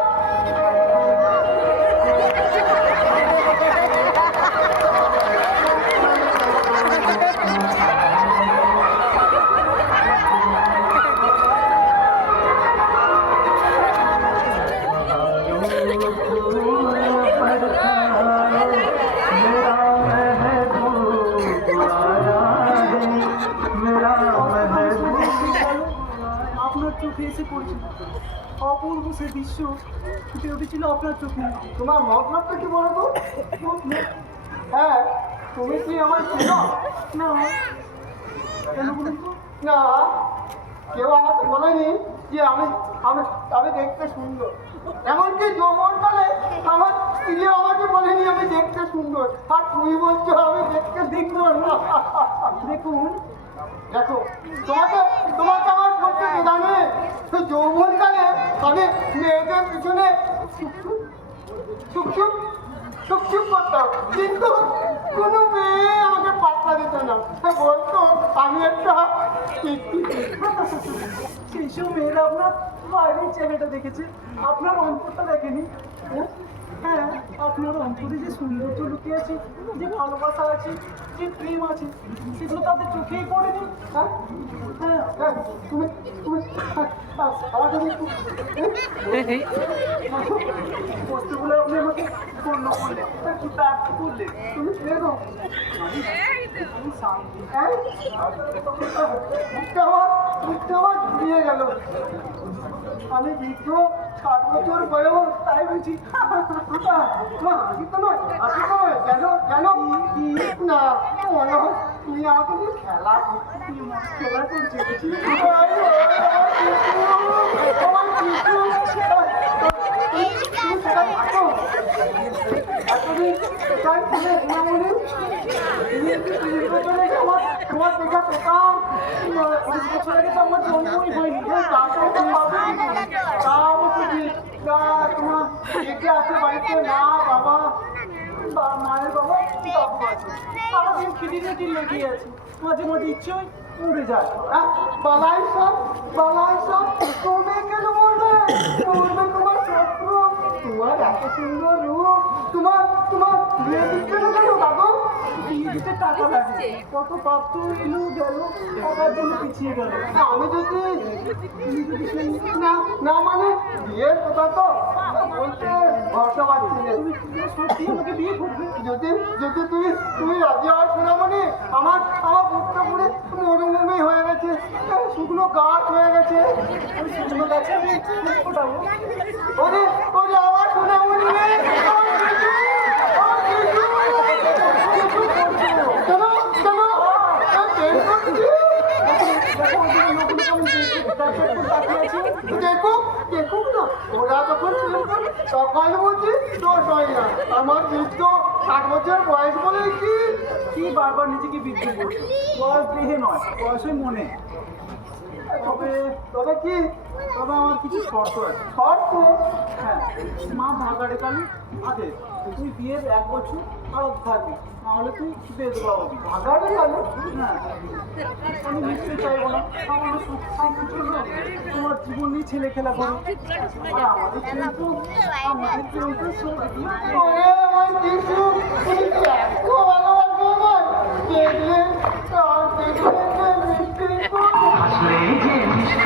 আপনার চোখে এসে পড়েছিল অপূর্ব সে দৃশ্য ফুটে উঠেছিল আপনার চোখে। তোমার মতলবটা কি বলো তো হ্যাঁ তুমি কি আমার চেনো না কেন বলুন তো? না কেউ আমাকে বলেনি যে আমি আমি আমি দেখতে সুন্দর এমনকি যৌবনকালে আমার স্ত্রী আমাকে বলেনি আমি দেখতে সুন্দর আর তুমি বলছো আমি দেখতে দেখবো না দেখুন দেখো তোমাকে তোমাকে আমার বলতে জানে তো যৌবনকালে আমি মেয়েদের পিছনে চুপ করতাম কিন্তু কোনো মেয়ে আমাকে পাত্তা দিত না বলতো আমি একটা সেইসব মেয়েরা আপনার বাইরের চেহারাটা দেখেছে আপনার অন্তরটা দেখেনি। হ্যাঁ আপনার অন্তরে যে সৌন্দর্য লুকিয়ে আছে যে ভালোবাসা আছে যে প্রেম আছে সেগুলো তাদের চোখেই পড়েনি। হ্যাঁ হ্যাঁ হ্যাঁ তুমি তুমি আমাকে বস্তুগুলো আপনি আমাকে পূর্ণ করলেন একটু তাড়াতাড়ি করলেন। তুমি দেখো আমি শান্তি মুখটা আমার ঘুরিয়ে গেল আমি দীর্ঘ 7 বছর বয়স তাই বুঝি তোমার হাসি তো নয় কেন কেন না মনে হয় তুমি আমাকে নিয়ে খেলা খেলা করছে তোমার দেখা পেতাম 20 বছর আগে তো আমার জন্মই হয়নি। তোমার একে আছে বাড়িতে মা বাবা মায়ের বাবা বাবু আছে সারাদিন খিটিমিটি লেগে আছে মাঝে মাঝে ইচ্ছে হয় উড়ে যায়। বালাই সব তুমি কেন বলবে তোমার শত্রু তোমার এত সুন্দর রূপ তোমার বিয়ে দিচ্ছে না কেন বাবু বিয়ে দিতে টাকা লাগে কত পাত্র এলো গেল টাকার জন্য পিছিয়ে গেল। আমি যদি না মানে বিয়ের কথা তো বলতে ভরসা পাচ্ছি না সত্যি আমাকে বিয়ে করবে? যদি যদি তুমি রাজি হওয়ার শোনামনি আমার বুকটা পুরো মরুভূমি হয়ে গেছে শুকনো গাছ হয়ে গেছে শুকনো গাছে আমি ফোটাবো। ওরে আমার শোনামনি নেই দেখুক না ওরা যখন তখন বলছি দোষ হয় না আমার বৃদ্ধ 60 বছর বয়স বলে কি বারবার নিজেকে বৃদ্ধি করছে? বয়স দেহে নয় বয়সই মনে। তবে কি তবে আমার কিছু শর্ত আছে। শর্ত হ্যাঁ মা ভাগাড়ে কালী আদেশ তুই বিয়ের 1 বছর আর থাকবি, নাহলে তুই বেদবা হবি। ভাগাড়ি গেল হ্যাঁ, আমি নিশ্চয়ই চাইবো না আমার সুখ শান্তির জন্য তোমার জীবন নিয়ে ছেলে খেলা করো। আর আমাদের প্রেম তো সত্যি। ওরে আমার কিছু এত ভালোবাসবো আমার দেখলে আর দেখলে মিষ্টি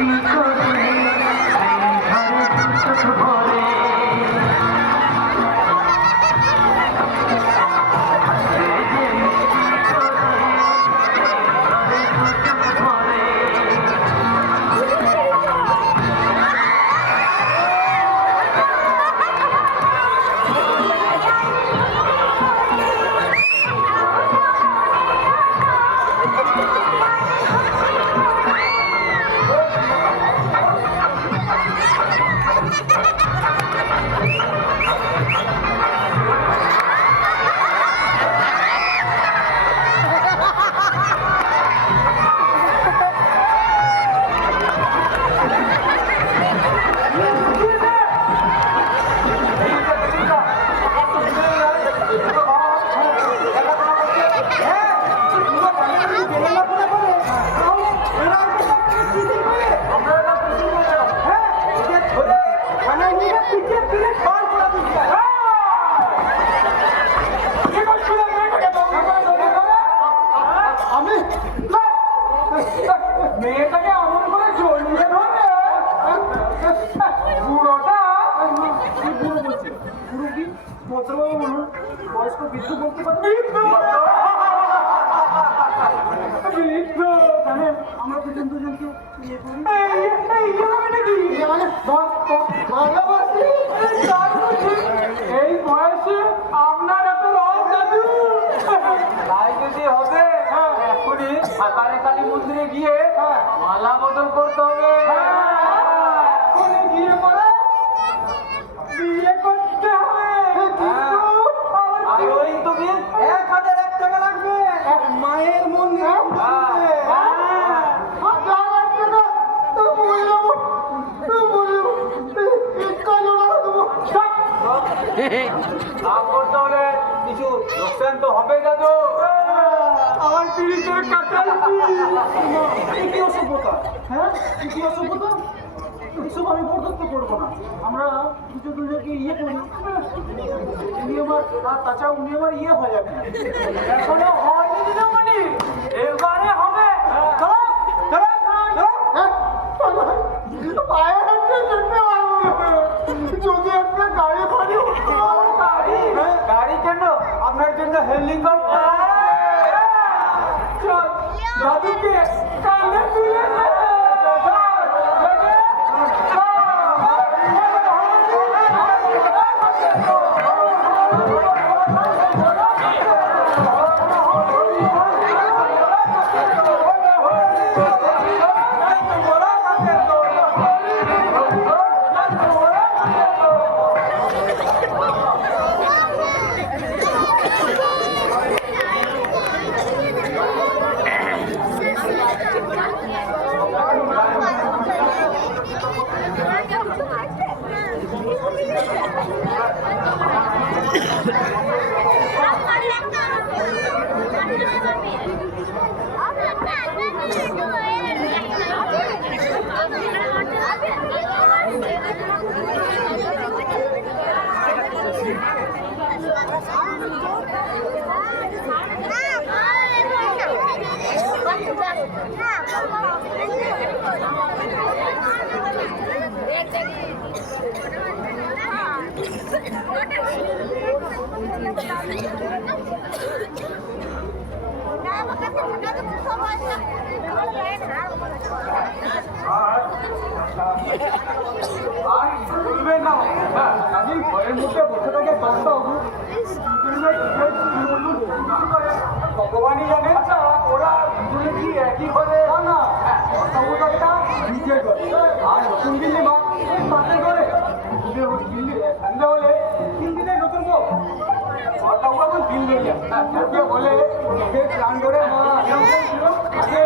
আমি মেয়েটাকে এমন করে জড়িয়ে ধরে বুড়োটা কি বুড়ো বলছে? বুড়ো কি? ভদ্রবাবু বলুন, বয়স্ক বৃদ্ধ বলতে পারবেন? জানেন, আমরা দুজনকে বিয়ে করি। ভালোবাসি এই বয়সে আপনার এত রং দাদু তাই যদি হবে এখনই সাকারে কালী মন্দিরে গিয়ে মালা বদল করতে হবে এখনই গিয়ে পরে বিয়ে করতে হবে আর ওই তুমি 1001 টাকা লাগবে মায়ের মন্দিরে কাম করতে হলে কিছু লোকসান তো হবে দাদু আমার তিরিশের কাটাল কি অসভ্যতা? হ্যাঁ, কি অসভ্যতা? এসব আমি বরদাস্ত করবো না। আমরা দুজনকে ইয়ে করি, উনি আমার, আর তাছাড়া উনি আমার ইয়ে হয়ে যাবে। এখনো হয়নি দিদিমণি এবারে হবে চলো চলো চলো যদি একটা গাড়ি ফাড়ি গাড়ি কেন আপনার জন্য হেলিকপ্টার চল দাদুকে কানে তুলে নে। আর বলবেন না আমি ঘরের মধ্যে বসে থাকে ব্যস্ত ভগবানই জানে আচ্ছা ওরা দুজনে কি একই ঘরে না একটা নিজের ঘরে আর নতুন দিল্লি মা পাশের ঘরে দিল্লি সন্ধ্যা হলে 3 দিনের নতুন বউ ঘরটা পুরো এখন দিন হয়ে যায় ওকে বলে ওকে প্ল্যান করে মা এরকম ছিল আগে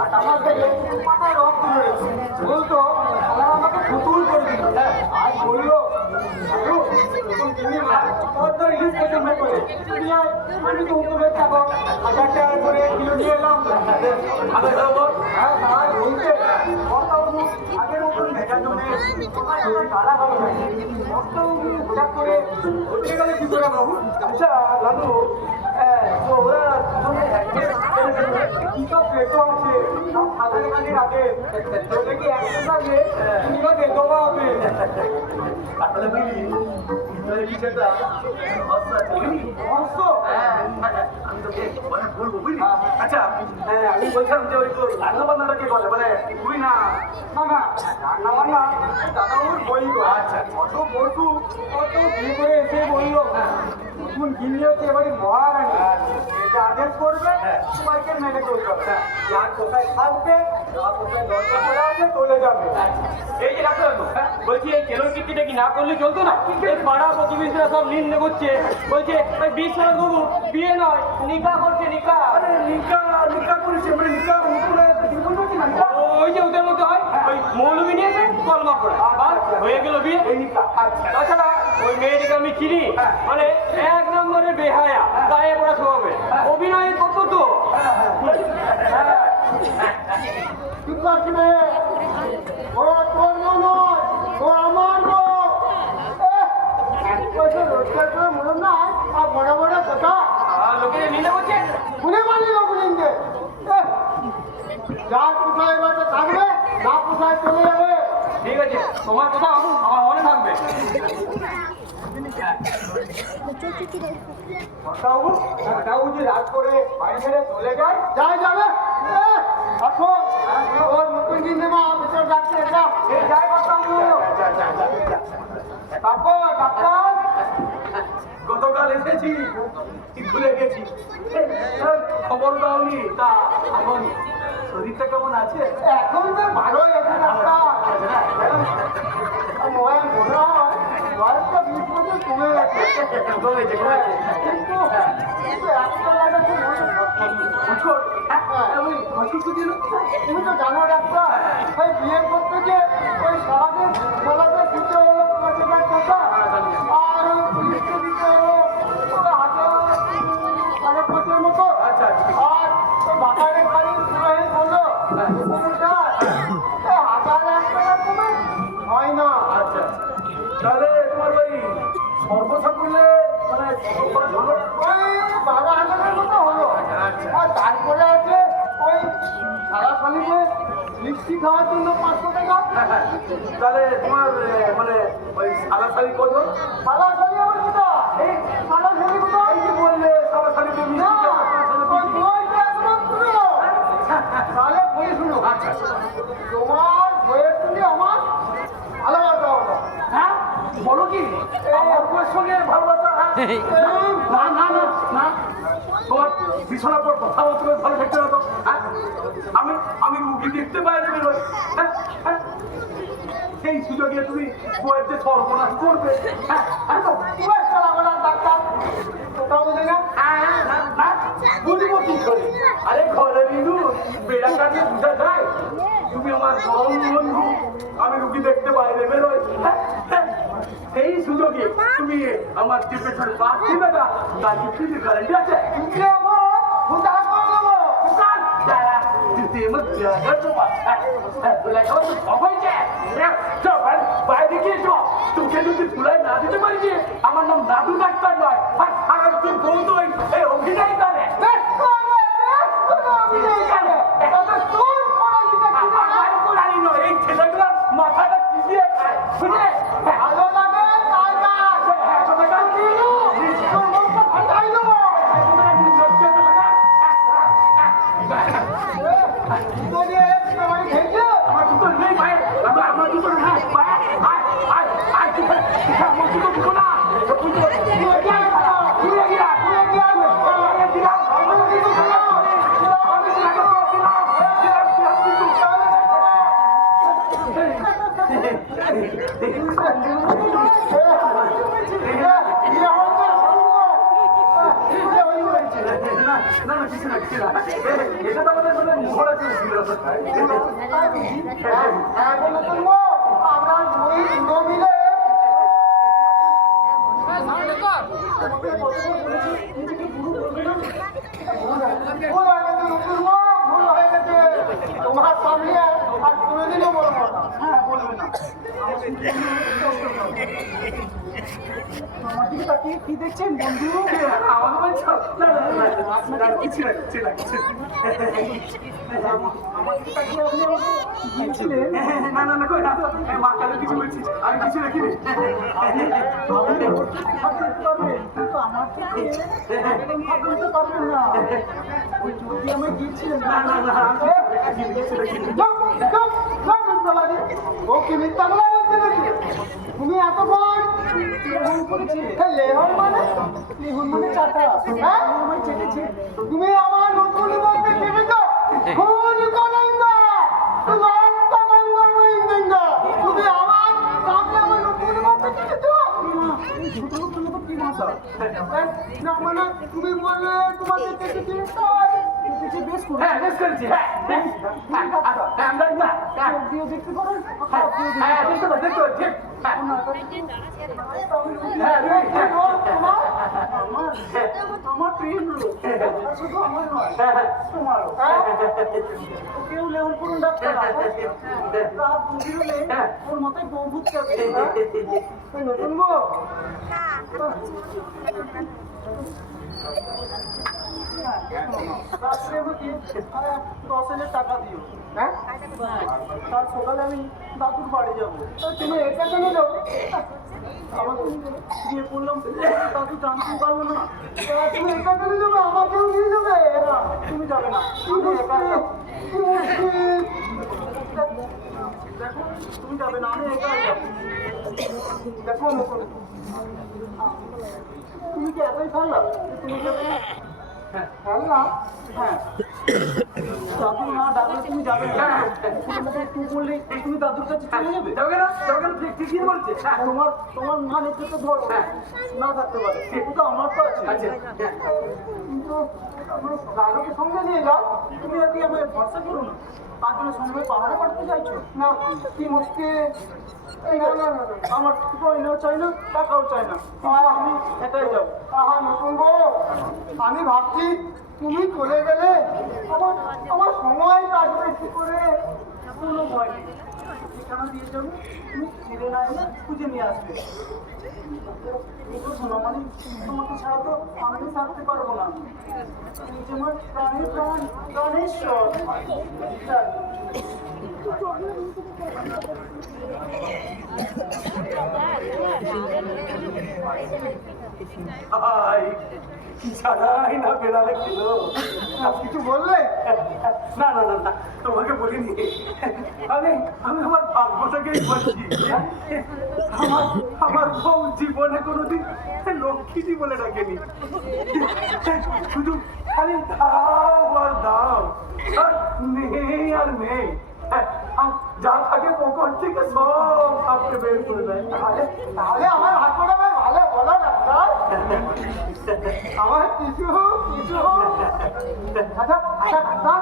আর আমার থেকে মাথায় রক্ত ধরেছে বলতো আমাকে পুতুল করে দিল আজ বললো আমি তো উপরে থাকো 1000 টাকা করে কিলো নিয়ে এলাম। ভালো খাবো। হ্যাঁ ভাই বলছে আগের মতন ভেজা জমে গালা গালা হঠাৎ করে উঠে গেলে কি করে বাবু? আচ্ছা লালু তো ওরা কি সব পেটো আছে সব সাদা কালি রাখে ওটা কি একশো থাকে কিংবা বেতো হবে আসলে বুঝলি ভিতরে কিছু একটা অবস্থা আছে বুঝলি? অবশ্য আমি তোকে মানে বলবো বুঝলি? আচ্ছা আমি বলছিলাম যে ওই তোর রান্না বান্নাটা কে করে মানে তুই না না না রান্না বান্না দাদাবাবুর বই গো। আচ্ছা কত বসু কত বিয়ে করে এসে বললো নতুন গিন্নি হচ্ছে এবারে মহারানী এটা আদেশ করবে সবাইকে মেনে চলতে হবে যার কোথায় থাকবে যার কোথায় দরজা করে আছে চলে যাবে। এই যে ডাক্তার বলছি এই কেলোর কীর্তিটা কি না করলে চলতো না? এই পাড়া প্রতিবেশীরা সব নিন্দে করছে বলছে ওই বিশ্বনাথ বাবু বিয়ে নয় নিকা করছে নিকা। আরে নিকা করেছে মানে নিকা উপরে জীবন করছে না ওই যে ওদের মধ্যে হয় ওই মৌলবি নিয়েছে কলমা করে আর হয়ে গেল বিয়ে। এই নিকা আচ্ছা তাছাড়া ওই মেয়েটিকে আমি চিনি মানে 1 নম্বরে বেহায়া গায়ে পড়া স্বভাবে অভিনয় কত তো ঠিক আছে রে ও তোর নয় ও আমার এক পয়সা রোজগার করে মনে না আর বড় বড় কথা আর লোকে নিন্দে করছে। শুনে মানি রঘুলিঙ্গে যার কোথায় এবারে থাকবে না কোথায় চলে যাবে ঠিক আছে তোমার কথা আমার মনে থাকবে। দাদাবাবু যে রাত করে বাড়ি ছেড়ে চলে যায় যাই যাবে আসো ওর নতুন জিনিমা ভিতর ডাকছে এটা এই যায় দাদাবাবু তারপর ডাক্তার গতকাল এসেছি ভুলে গেছি খবর দাওনি তা এখন শরীরটা কেমন আছে? এখন তো ভালোই আছে ডাক্তার মোবাইল মনে হয় বয়সটা 20 বছর কমে গেছে কিন্তু একটা লাগাতে তুমি তো জানো ডাক্তার ওই বিয়ে করতে যে ওই সারাদিন বেলাতে দিতে হলো 5,000 টাকা আর ওই পুলিশকে দিতে হলো 1,500 মতো আচ্ছা আচ্ছা আর ওই বাজারে খালি পুরোই বললো 1,000 টাকা কমে হয় না আচ্ছা তাহলে তোমার ওই সর্বসাকুল্যে মানে ওই 12,000 মতো হলো আর তারপরে আছে ওই সারা শালিকে মিষ্টি খাওয়ার জন্য 500 টাকা তাহলে তোমার মানে ওই সালাসালি কত? সারা শালি আবার কোথা এই সারা শালি কোথা এই যে বললে সালাসালি তো না মিষ্টি ওই বইটা একমাত্র তাহলে বই শুনো আচ্ছা তোমার বইয়ের সঙ্গে আমার ভালোবাসা হলো হ্যাঁ বলো কি আমার বউয়ের সঙ্গে ভালোবাসা? না না না না তোমার বিছানার পর কথা বলতে ভালো থাকতে না তো হ্যাঁ? আমি রুগী দেখতে পাই না বেরোয় হ্যাঁ হ্যাঁ সেই সুযোগে তুমি বউয়ের যে সর্বনাশ করবে হ্যাঁ হ্যাঁ তো? বই চালাবো না ডাক্তার কোথাও বুঝে না বুঝবো কি করে? আরে ঘরে বিন্দু বেড়া কাটিয়ে বুঝা যায় তুমি আমার গরম বন্ধু আমি রুগী দেখতে বাইরে বেরোই সেই সুযোগে তুমি আমার যে পেছনে বাদ দিবে না তার কি ফ্রি গ্যারান্টি আছে? তুমি আমার বুঝা করে দেবো দোকান যারা তুই আমার জায়গা তো বলে খাওয়া তো সব হয়েছে বাইরে গিয়েছো তোকে যদি তুলাই না দিতে পারি যে আমার নাম নাদু ডাক্তার নয় আর সারা দিন বউ তো এই অভিনয় করে এই ছেলেগুলোর মাথাটা চিবিয়ে খায় বুঝলে ভালো লাগে তাই না তোর মুখটা ফাটাই দেবো তোকে তোমায় খেয়েছে আমার দুটো নেই ভাই আমার দুটো না ভাই আয় আয় আয় আমার দুটো দুটো না না না কিছু না কিছু না এটা তো আমাদের মানে ঘোড়া কেউ ছিল আমরা দুই মিলে তোমাকে কতবার বলেছি নিজেকে গুরু করবে না। ভুল হয়ে গেছে নতুন মা, ভুল হয়ে গেছে। তোমার সামনে আর কোনোদিনও বলবো না। হ্যাঁ, বলবে না। কষ্ট পাবে। আমার দিকে তাকিয়ে কি দেখছেন বন্ধু? আমার বলছো না না না আপনার কিছু না কিছু না কিছু আমার দিকে তাকিয়ে আপনি আমাকে দিয়েছিলেন। না না না কই না তো মা কালে কিছু বলছিস আমি কিছু রাখিনি আপনি ওর থেকে ভাগ দিতে পারবেন, কিন্তু আমার থেকে একদম ভাগ দিতে পারবেন না। ওই যদি আমায় দিয়েছিলেন না না না আমি কিছু রাখিনি চুপ, চুপ, চুপ, মিথ্যা বাড়ি। ও কি মিথ্যা বলা বলছে নাকি? তুমি এতক্ষণ লেহন করেছিলে। লেহন মানে? লেহন মানে চাটা। হ্যাঁ? আমায় চেটেছে। তুমি আমার নতুন বলতে চেপেছ? খুন কলঙ্কা, রক্ত গঙ্গা, তুমি আমার সামনে আমার নতুন বলতে চেপেছ? এই ছোট লোকের মতো কি ভাষা? না মানে তুমি বললে তোমাকে চেপেছি তাই। চেটেছে বেশ করে। হ্যাঁ বেশ করেছি হ্যাঁ আমরা না চোখ দিয়ে দেখতে পারেন, হাত দিয়ে দেখতে হ্যাঁ পারেন। দেখতে পাচ্ছি ঠিক হ্যাঁ আমার প্রিয় লোক, আর শুধু আমার নয়, তোমারও। কেউ লেহন করুন ডাক্তার, রাত দুপুরে ওর মাথায় বউ ভূত চাপে। নতুন বউ? রাত্রে আমাকে 10,000 টাকা দিও। হ্যাঁ? কাল সকালে আমি দাদুর বাড়ি যাবো। তো তুমি এটা কেন যাবে? আমাকে বিয়ে করলাম, দাদু জানতেও পারবো না। তুমি এটা কেন যাবে? আমাকেও নিয়ে যাবে? না, তুমি যাবে না। কি মুশকিল, কি মুশকিল। দেখো, তুমি যাবে না, আমি একাই যাবো। দেখো নতুন, তুমি কি এতই পারলাম তুমি যাবে না? খেলনা? হ্যাঁ, দাদু না ডাকলে তুমি যাবে না। তুই বললে তুমি দাদুর কাছে চলে যাবে। যাবে না ঠিক ঠিকই বলছে হ্যাঁ তোমার মা নেতৃত্ব ধরো না থাকতে পারে, সেটা তো আমার তো আছে। আচ্ছা কিন্তু আমার দাদুকে সঙ্গে নিয়ে যাও। তুমি আর কি আমায় ভরসা করো না, তার জন্য সঙ্গে পাহাড়ে পাঠাতে চাইছো? না, কি মুশকিল। না না না না। আমার পয়নাও চাই না, টাকাও চাই না, আমি একাই যাবো। আহা নতুন বউ, আমি ভাবছি তুমি চলে গেলে আমার আমার সময় কাটবে কি করে। কোনো ভয় নেই, ঠিকানা দিয়ে যাবো, তুমি ফিরে না এলে খুঁজে নিয়ে আসবে। শোনা মানে তোমাকে ছাড়া তো আমি থাকতে পারবো না। তুমি যে আমার প্রাণের প্রাণ, প্রাণেশ্বর। আই কি ছাড়াই না বেড়ালে ছিল আর কিছু বললে? না না না না তোমাকে বলিনি আমি আমি আমার ভাগ্যটাকেই বলছি আমার আমার বউ জীবনে কোনোদিন লক্ষ্মীটি বলে ডাকেনি শুধু খালি দাও আর দাও আর নেই আর নেই আর যা থাকে পকড় থেকে সব খাপকে বের করে দেয় তাহলে আমার ভাগ্যটা বেশ ভালো বলো ডাক্তার। আমার কিছু কিছু আচ্ছা আচ্ছা ডাক্তার,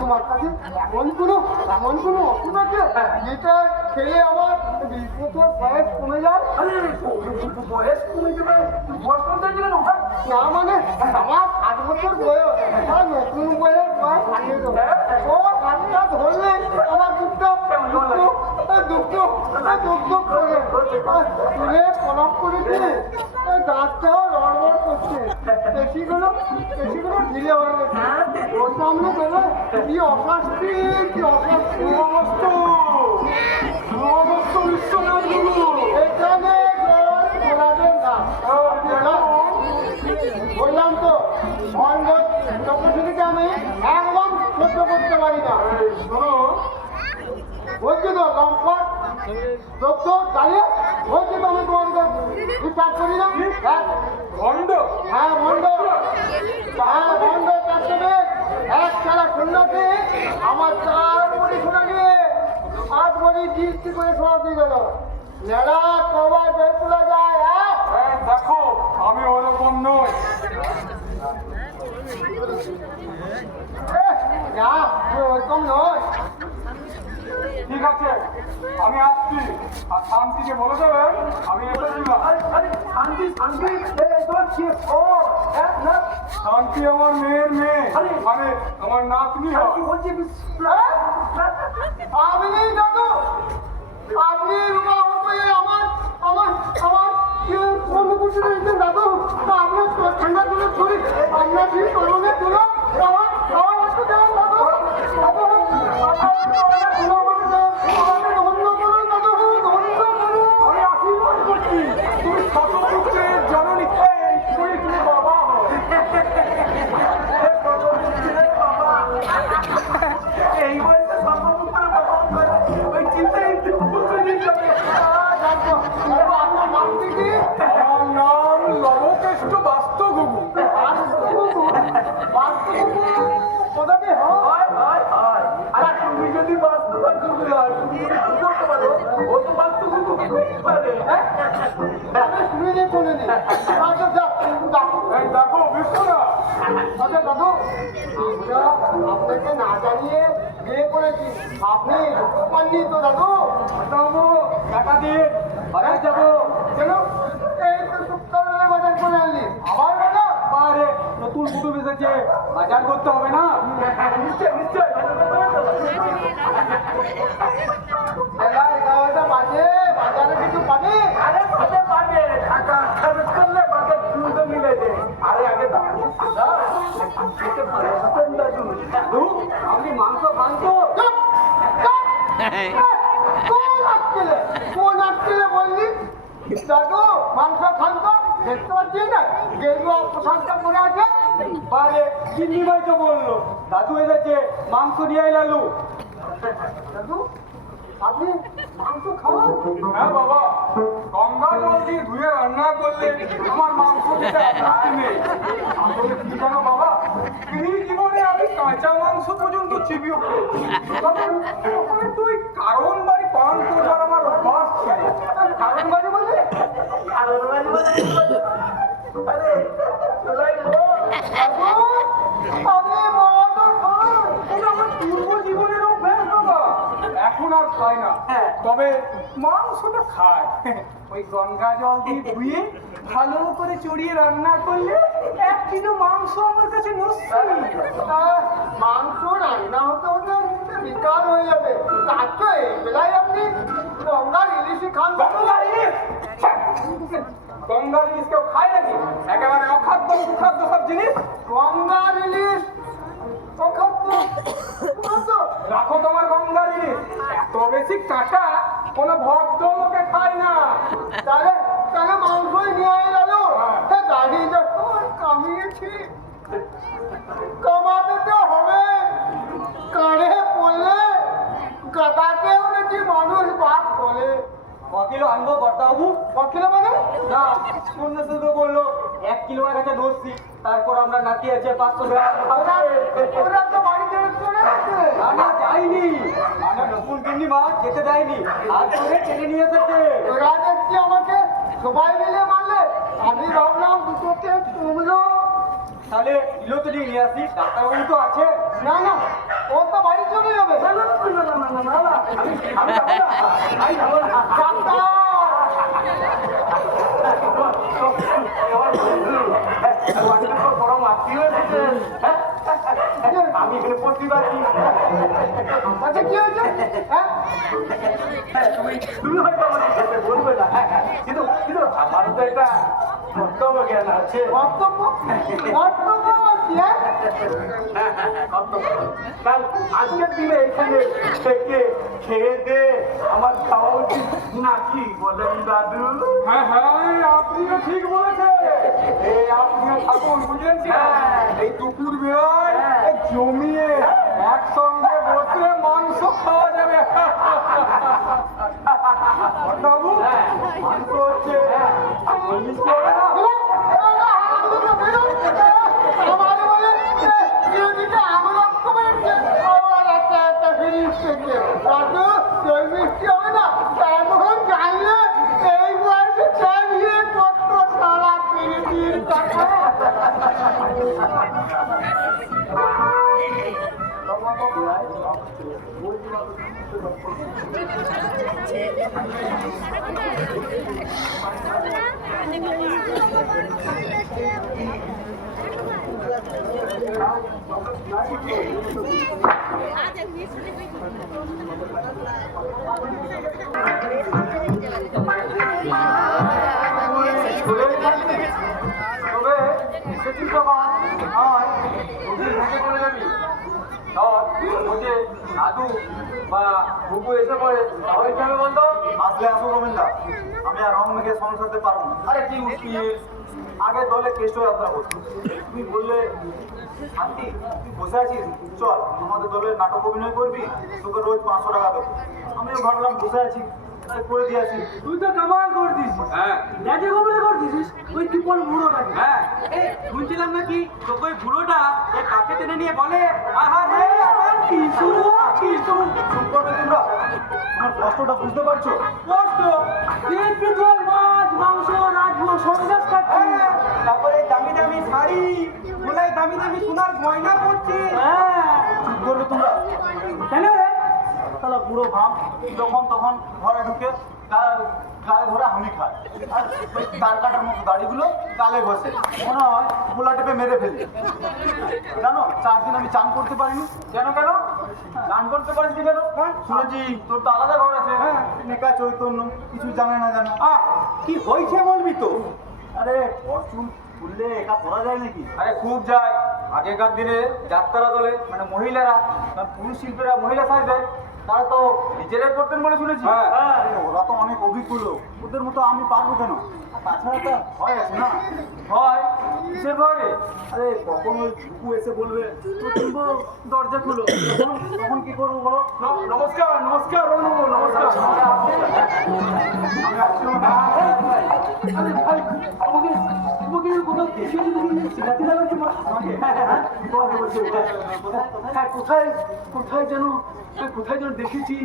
তোমার কাছে এমন কোনো ওষুধ আছে যেটা খেলে আমার 20 বছর বয়স কমে যায়? আরে বয়স কমে যাবে বয়স কমতে গেলে না না মানে আমার 60 বছর বয়স, আর নতুন বয়স বয়স হারিয়ে দেবো। ও হাতটা ধরলে আমার দুধটা দুঃখ করে চুলে কলম করেছে, দাঁতটাও লড়বড় করছে, পেশিগুলো ঢিলে হয়ে গেছে। ওর সামনে দেবে কি অশাস্তি, কি অশাস্তি। সমস্ত বিশ্বনাথ গুরু এখানে ঘোরাবেন না। বললাম তো ভণ্ড চক্রশুটিকে আমি একদম সহ্য করতে পারি না। শোনো বলছি তো লম্পট দক্ষ চালিয়ে বলছি তো আমি তোমাকে বিশ্বাস করি না। ভণ্ড হ্যাঁ ভণ্ড, হ্যাঁ ভণ্ড চারটে এক ছাড়া শূন্যকে আমার 4 বড়ি শোনা গিয়ে 8 বড়ি দৃষ্টি করে শোনাতে গেল। নেড়া কবার বের তোলা যায়। হ্যাঁ দেখো আমি ওরকম নই না ওরকম নয়। ঠিক আছে আমি আসছি আর শান্তিকে বলে দেবেন আমি এসেছিলাম। শান্তি শান্তি এই তোমার কি ও না শান্তি আমার মেয়ের মেয়ে, মানে আমার নাতনি কি হয়। বলছি আপনি দাদু আপনি আমার আমার আমার কর্মকুশি রয়েছেন দাদু আপনার ঠান্ডা তুলে ছড়ি আপনার কি করবে তুলো আমার আমার একটু দেবেন দাদু দাদু ধন্য করুন দাদু ধন্য করুন। আমি আশীর্বাদ করছি তুমি শতপুত্রের জননী তুমি তুমি বাবা হও। এই বয়সে সর্বপুত্র বাবা ওই চিন্তাই আপনার নামটি কি আমার নাম লবকেষ্ট বাস্তগুগু। কোথাকে হয় হয় হয় আর তুমি যদি বাস্তবতা করতে হয় তুমি করতে পারো ও তো বাস্তব করতে পারে শুনে নিয়ে চলে নি আচ্ছা যাক যাক এই দেখো বিশ্বনাথ, আচ্ছা দাদু আমরা আপনাকে না জানিয়ে বিয়ে করেছি আপনি পাননি তো দাদু বাবু টাকা দিয়ে বাজার যাবো। কেন এই তো সপ্তাহে বাজার করে আনলি আবার বাজার বারে নতুন কুটুম এসেছে, বাজার করতে হবে না? নিশ্চয় নিশ্চয় বেলা 11টা বাজে বাজারে কিছু পাবি আরে পাবে পাবে টাকা খরচ করলে বাজার দুধ মিলে যায় আরে আগে দাদু দাদু, আপনি মাংস খান তো? চুপ! চুপ! কোন আটকেলে বললি দাদু মাংস খান তো দেখতে পাচ্ছি না গেরুয়া পোশাকটা পরে আছে বারে চিন্নি ভাই তো বললো দাদু এসেছে মাংস নিয়ে আই লালু। দাদু আপনি মাংস খাওয়ান হ্যাঁ বাবা, গঙ্গা জল দিয়ে ধুয়ে রান্না করলে আমার মাংস খেতে আপত্তি নেই। আসলে কি জানো বাবা, এই জীবনে আমি কাঁচা মাংস পর্যন্ত চিবিও করেছি। তবে তুই কারণ বাড়ি পান করবার আমার অভ্যাস ছিল। কারণ বাজে বলে আরে চলাই গো দাদু আপনি মদ খান এটা আমার পূর্ব জীবনের অভ্যাস বাবা, এখন আর খাই না। তবে মাংসটা খায়। ওই গঙ্গা জল দিয়ে ধুয়ে ভালো করে চড়িয়ে রান্না করলে 1 কিলো মাংস আমার কাছে নস্যি। মাংস রান্না হতে হতে বিকাল হয়ে যাবে তার তো এই বেলায় আপনি গঙ্গার ইলিশি খান গঙ্গার ইলিশ? গঙ্গার ইলিশ কেউ খায় নাকি? একেবারে অখাদ্য কুখাদ্য সব জিনিস। গঙ্গার ইলিশ অখাদ্য অখাদ্য। রাখো তোমার গঙ্গার ইলিশ, এত বেশি কাটা কোনো ভদ্র লোকে খায় না। তাহলে তাহলে মাংসই নিয়ে গেল গাড়ি যখন কামিয়েছি কমাতে তো হবে কানে পড়লে গাদাকেও নাকি মানুষ বাপ বলে কিলো আনবো বর্তাবাবু? কখিলে মানে না, শূন্য শুধু বললো 1 কিলো এর কাছে ধরছি, তারপর আমরা নাকি আছে 500 গ্রাম। ওরা তো বাড়ি ছেড়ে চলে যাচ্ছে আমি যাইনি, আমার নতুন কিন্নি মাছ যেতে দেয়নি, আর ধরে টেনে নিয়ে এসেছে। ওরা দেখছি আমাকে সবাই মিলে মারলে আমি ভাবলাম দুটোকে তুমলো তাহলে কিলো তো নিয়ে আসি, ডাক্তারবাবু তো আছে। না না ও তো বাড়ি চলে যাবে আমি যাবো না আমি যাবো না ডাক্তার বড় আত্মীয় এসেছেন আমি এখানে প্রতিবাদী আচ্ছা কি হয়েছে হ্যাঁ তুমি হয়তো আমাকে খেতে বলবে না কিন্তু কিন্তু আমার তো একটা কর্তব্য জ্ঞান আছে কর্তব্য কর্তব্য কি হ্যাঁ কাল আজকের দিনে এখানে থেকে খেয়ে দে আমার খাওয়া উচিত নাকি বলেন দাদু হ্যাঁ হ্যাঁ, আপনিও ঠিক বলেছেন। এই আপনিও থাকুন, বুঝলেন কি না? এই দুপুর বেলায় জমিয়ে একসঙ্গে বসে মাংস খাওয়া যাবে। বর্তাবাবু, মাংস হচ্ছে মিষ্টি হবে না? আমারে বলে ইউনিটা আমরক করেছে আমার একটা ফিনিশ থেকে দাদু দই মিষ্টি হবে না এমন জানলে এই বয়সে চাইলে কত সারা ফিরিটির কথা তবে সেদিন যখন হয় ওদের হেঁটে চলে যাবি ওকে দাদু বা বুবু এসে পড়ে তাহলে কি হবে বলতো? আসলে আসো রবীন্দ্র, আমি আর রং মেখে সংসারতে পারবো না। আরে কি মুশকিল, আগে দলে কেষ্ট যাত্রা করতো, তুমি বললে শান্তি তুই বসে আছিস, চল আমাদের দলের নাটক অভিনয় করবি, তোকে রোজ 500 টাকা দেবো। আমিও ভাবলাম বসে আছি, তাই করে দিয়েছি। তুই তো কামাল করে দিস। হ্যাঁ দেখে কবে করে দিস ওই কি পর বুড়োটাকে। হ্যাঁ এই শুনছিলাম নাকি তোকে ওই বুড়োটা এই কাছে টেনে নিয়ে বলে আহারে আমার কিছু কিছু চুপ করবে তোমরা, তোমার কষ্টটা বুঝতে পারছো? কষ্ট। দেখবি তুই মাছ মাংস রাজভোগ সন্দেশ খাচ্ছিস। তারপরে দামি দামি শাড়ি, গলায় দামি দামি সোনার গয়না পরছে। হ্যাঁ চুপ করবে তোমরা? কেন রে? তাহলে পুরো ভাব যখন তখন ঘরে ঢুকে গায়ে ধরে হামি খায়, আর ওই তার কাটার মতো দাড়িগুলো গালে বসে, মনে হয় গোলা টেপে মেরে ফেলি। জানো 4 দিন আমি চান করতে পারিনি। কেন কেন গান করতে পারিস নি কেন? শুনেছি তোর তো আলাদা ঘর আছে। হ্যাঁ নেকা চৈতন্য কিছু জানে না জানো। কি হয়েছে বলবি তো? আরে ফরচুন খুললে একা পড়া যায় নাকি? আরে খুব যায়। আগেকার দিনে যাত্রা দলে মানে মহিলারা বা পুরুষ শিল্পীরা মহিলা সাজবে, তারা তো নিজেরাই করতেন বলে শুনেছি। আরে ওরা তো অনেক অভিজ্ঞ লোক, ওদের মতো আমি পারবো কেন? আর তাছাড়া তো ভয় আছে না। হয় কিসের ভয়ে? আরে কখন ওই বুকু এসে বলবে তো তুলবো দরজা খুলো, তখন কি করবো বলো? নমস্কার নমস্কার রঘু, নমস্কার। আমি আসছিলাম না। আরে ভাই আমাকে তোমাকে কোথাও দেখে যদি চিনাতে লাগছে আমাকে। হ্যাঁ কোথায় কোথায় যেন কোথায় যেন দেখেছি,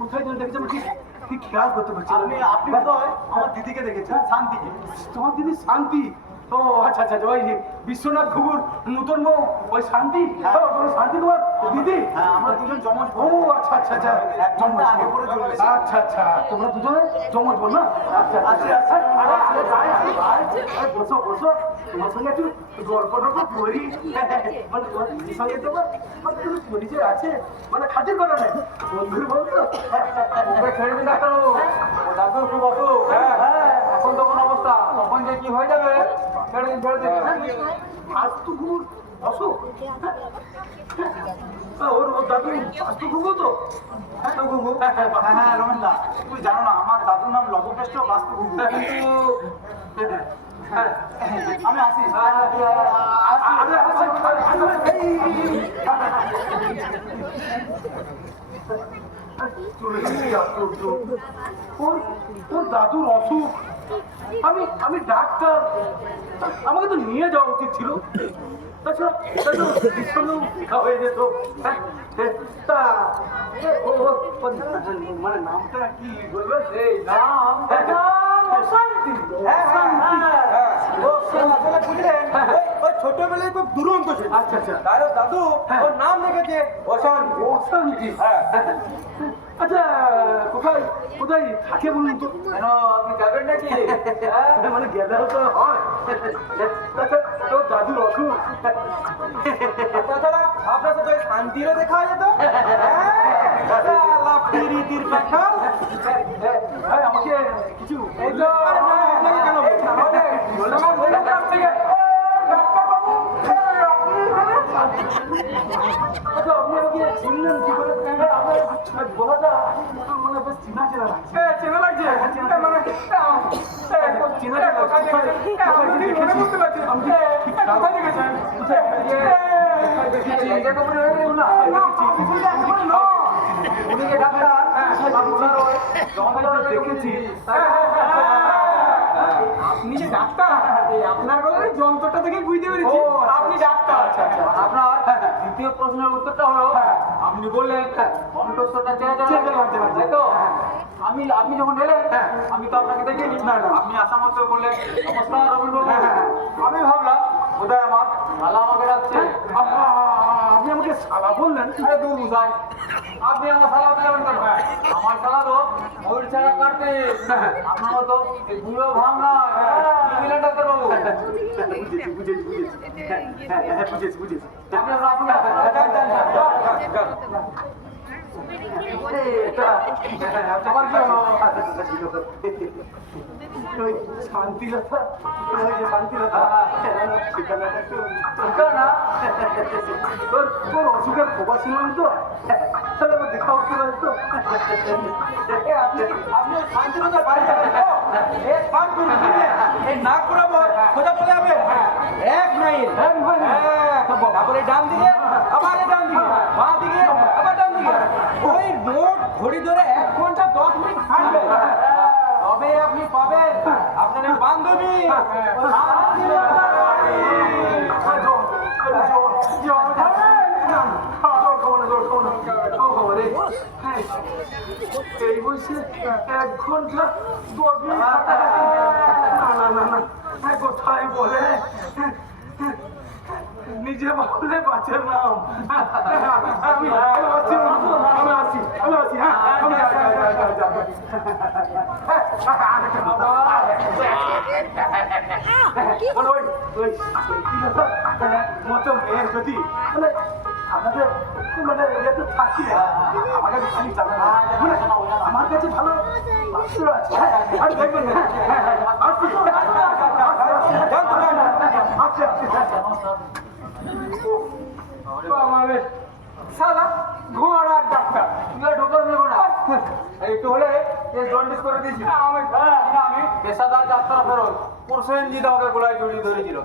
কোথায় যেন দেখেছি আমি ঠিক ঠিক খেয়াল করতে পারছি না। আপনি তো আমার দিদিকে দেখেছেন, শান্তিকে। তোমার দিদি শান্তি? ও আচ্ছা আচ্ছা ওই বিশ্বনাথ ঘুঘুর নতুন বউ ওই শান্তি? ও, ওই শান্তি তোমার দিদি? হ্যাঁ আমরা দুজন জমজ ও আচ্ছা আচ্ছা আচ্ছা একজনটা আগে পরে চলে এসেছে। আচ্ছা আচ্ছা তোমরা দুজনে জমজ বল না? আচ্ছা আচ্ছা, আচ্ছা। আরে, আরে, ভাই, আরে, ভাই, আরে, বসো বসো, তোমার সঙ্গে একটু গল্প টল্প করি। মানে তোমার দিদির সঙ্গে তোমার একটু পরিচয় আছে, মানে খাতির করা নেই, বন্ধুর বলতো। ওকে ছেড়ে দিন ডাক্তারবাবু, ও ডাক্তার খুব অসুখ। এখন তখন অবস্থা, তখন যে কি হয়ে যাবে ছেড়ে দিন ছেড়ে দিন। আস্তু ঘুঘুর অসুখ? ওর দাদু আস্তু ঘুঘু তো? তো গুগু, হ্যাঁ রমেনদা, তুমি জানো না আমার দাদুর নাম লবকেষ্ট বাস্তু গুগু। কিন্তু আমি আসি। ওর দাদুর অসুখ, আমি ডাক্তার, আমাকে তো নিয়ে যাওয়া উচিত ছিল। তাছাড়া দেখা হয়ে যেত। তা মানে নামটা কি বলবে? এই নাম শান্তি। ওই ছোটবেলায় খুব দুরন্ত ছিল। আচ্ছা আচ্ছা তার দাদু ওর নাম রেখেছে অশান্তি। অশান্তি। আচ্ছা কোথায় কোথায় থাকে বলুন তো? কেন আপনি যাবেন নাকি? মানে গেলেও তো হয়। তোর দাদুর অসুখ। তাছাড়া আপনার সাথে ওই শান্তিরও দেখা যেত। রীতির পাঠাল আমাকে কিছু এই তো আপনাকে কেন বলছি? তাহলে বললাম বলে কাছ থেকে ডাক্তারবাবু আপনি এখানে? আচ্ছা আপনি আমাকে চিনলেন কি করে? আপনার বলাটা মানে বেশ চেনা চেনা লাগছে। চেনা লাগছে মানে চেনা চেনা কোথায় দেখেছেন? আপনি ঠিক মনে করতে পারছি আমি ঠিক কোথায় দেখেছেন? উনি যে ডাক্তার দেখেছি। আপনি যে ডাক্তার, এই আপনার গলার যন্ত্রটা থেকে বুঝতে পেরেছি আপনি ডাক্তার। আপনার দ্বিতীয় প্রশ্নের উত্তরটা হলো আপনি বললেন কণ্ঠস্বরটা চেনা চেনা লাগছে, তাই তো? আপনি যখন এলেন আমি তো আপনাকে দেখিনি। আপনি আসা মাত্র বললেন নমস্কার রবীন্দ্রবাবু। আমি ভাবলাম বোধহয় আমার ভালো আমাকে রাখছে। আপনি আমাকে আমাকে শালা বললেন? আরে দূর বুঝাই, আপনি আমার শালা হতে যাবেন কেন? আমার শালা তো ময়ূর ছাড়া কাটতে, আপনার মতো এই বুড়ো ভাঙা বুঝলেন ডাক্তারবাবু? বুঝেছি। আপনি আসুন না। তোমার কি হলো? ওই শান্তিলতা, ওই যে শান্তিলতা, ঠিকানাটা একটু ঠিকানা? তোর অসুখের খবর শুনলাম তো, তাহলে আমার দেখা করতে পারে তো? আপনি শান্তিলতার বাড়ি যাবেন তো? এক কাজ করুন, এই নাক বরাবর সোজা চলে যাবে, 1 মাইল, তারপরে ডান দিকে, আবার এই ডান দিকে, বাঁ দিকে, আবার ডান দিকে, ওই মোট ঘড়ি ধরে 1 ঘন্টা 10 মিনিট হাঁটবে, তবে আপনি পাবেন আপনার এই বান্ধবী শান্তিলতার বাড়ি। এই বয়সে 1 ঘন্টা 10 মিনিট হাঁটাহাঁটি? না, কোথায় বলে? নিজে বললে বাঁচের নাম। আমি আসি, হ্যাঁ, আমি মতো মেয়ের যদি আমাদের মানে একটু থাকি, আমাদের খালি আমার কাছে ভালো পাত্র আছে, আর দেখবেন না। আমাদের সালা ঘোড়ার ডাক্তার ঢোকার নেবো না, একটু হলে জন্ডিস করে দিয়েছি আমি পেশাদার ডাক্তার ফেরত প্রসেনজিৎ আমাকে গোলায় জড়িয়ে ধরেছিল।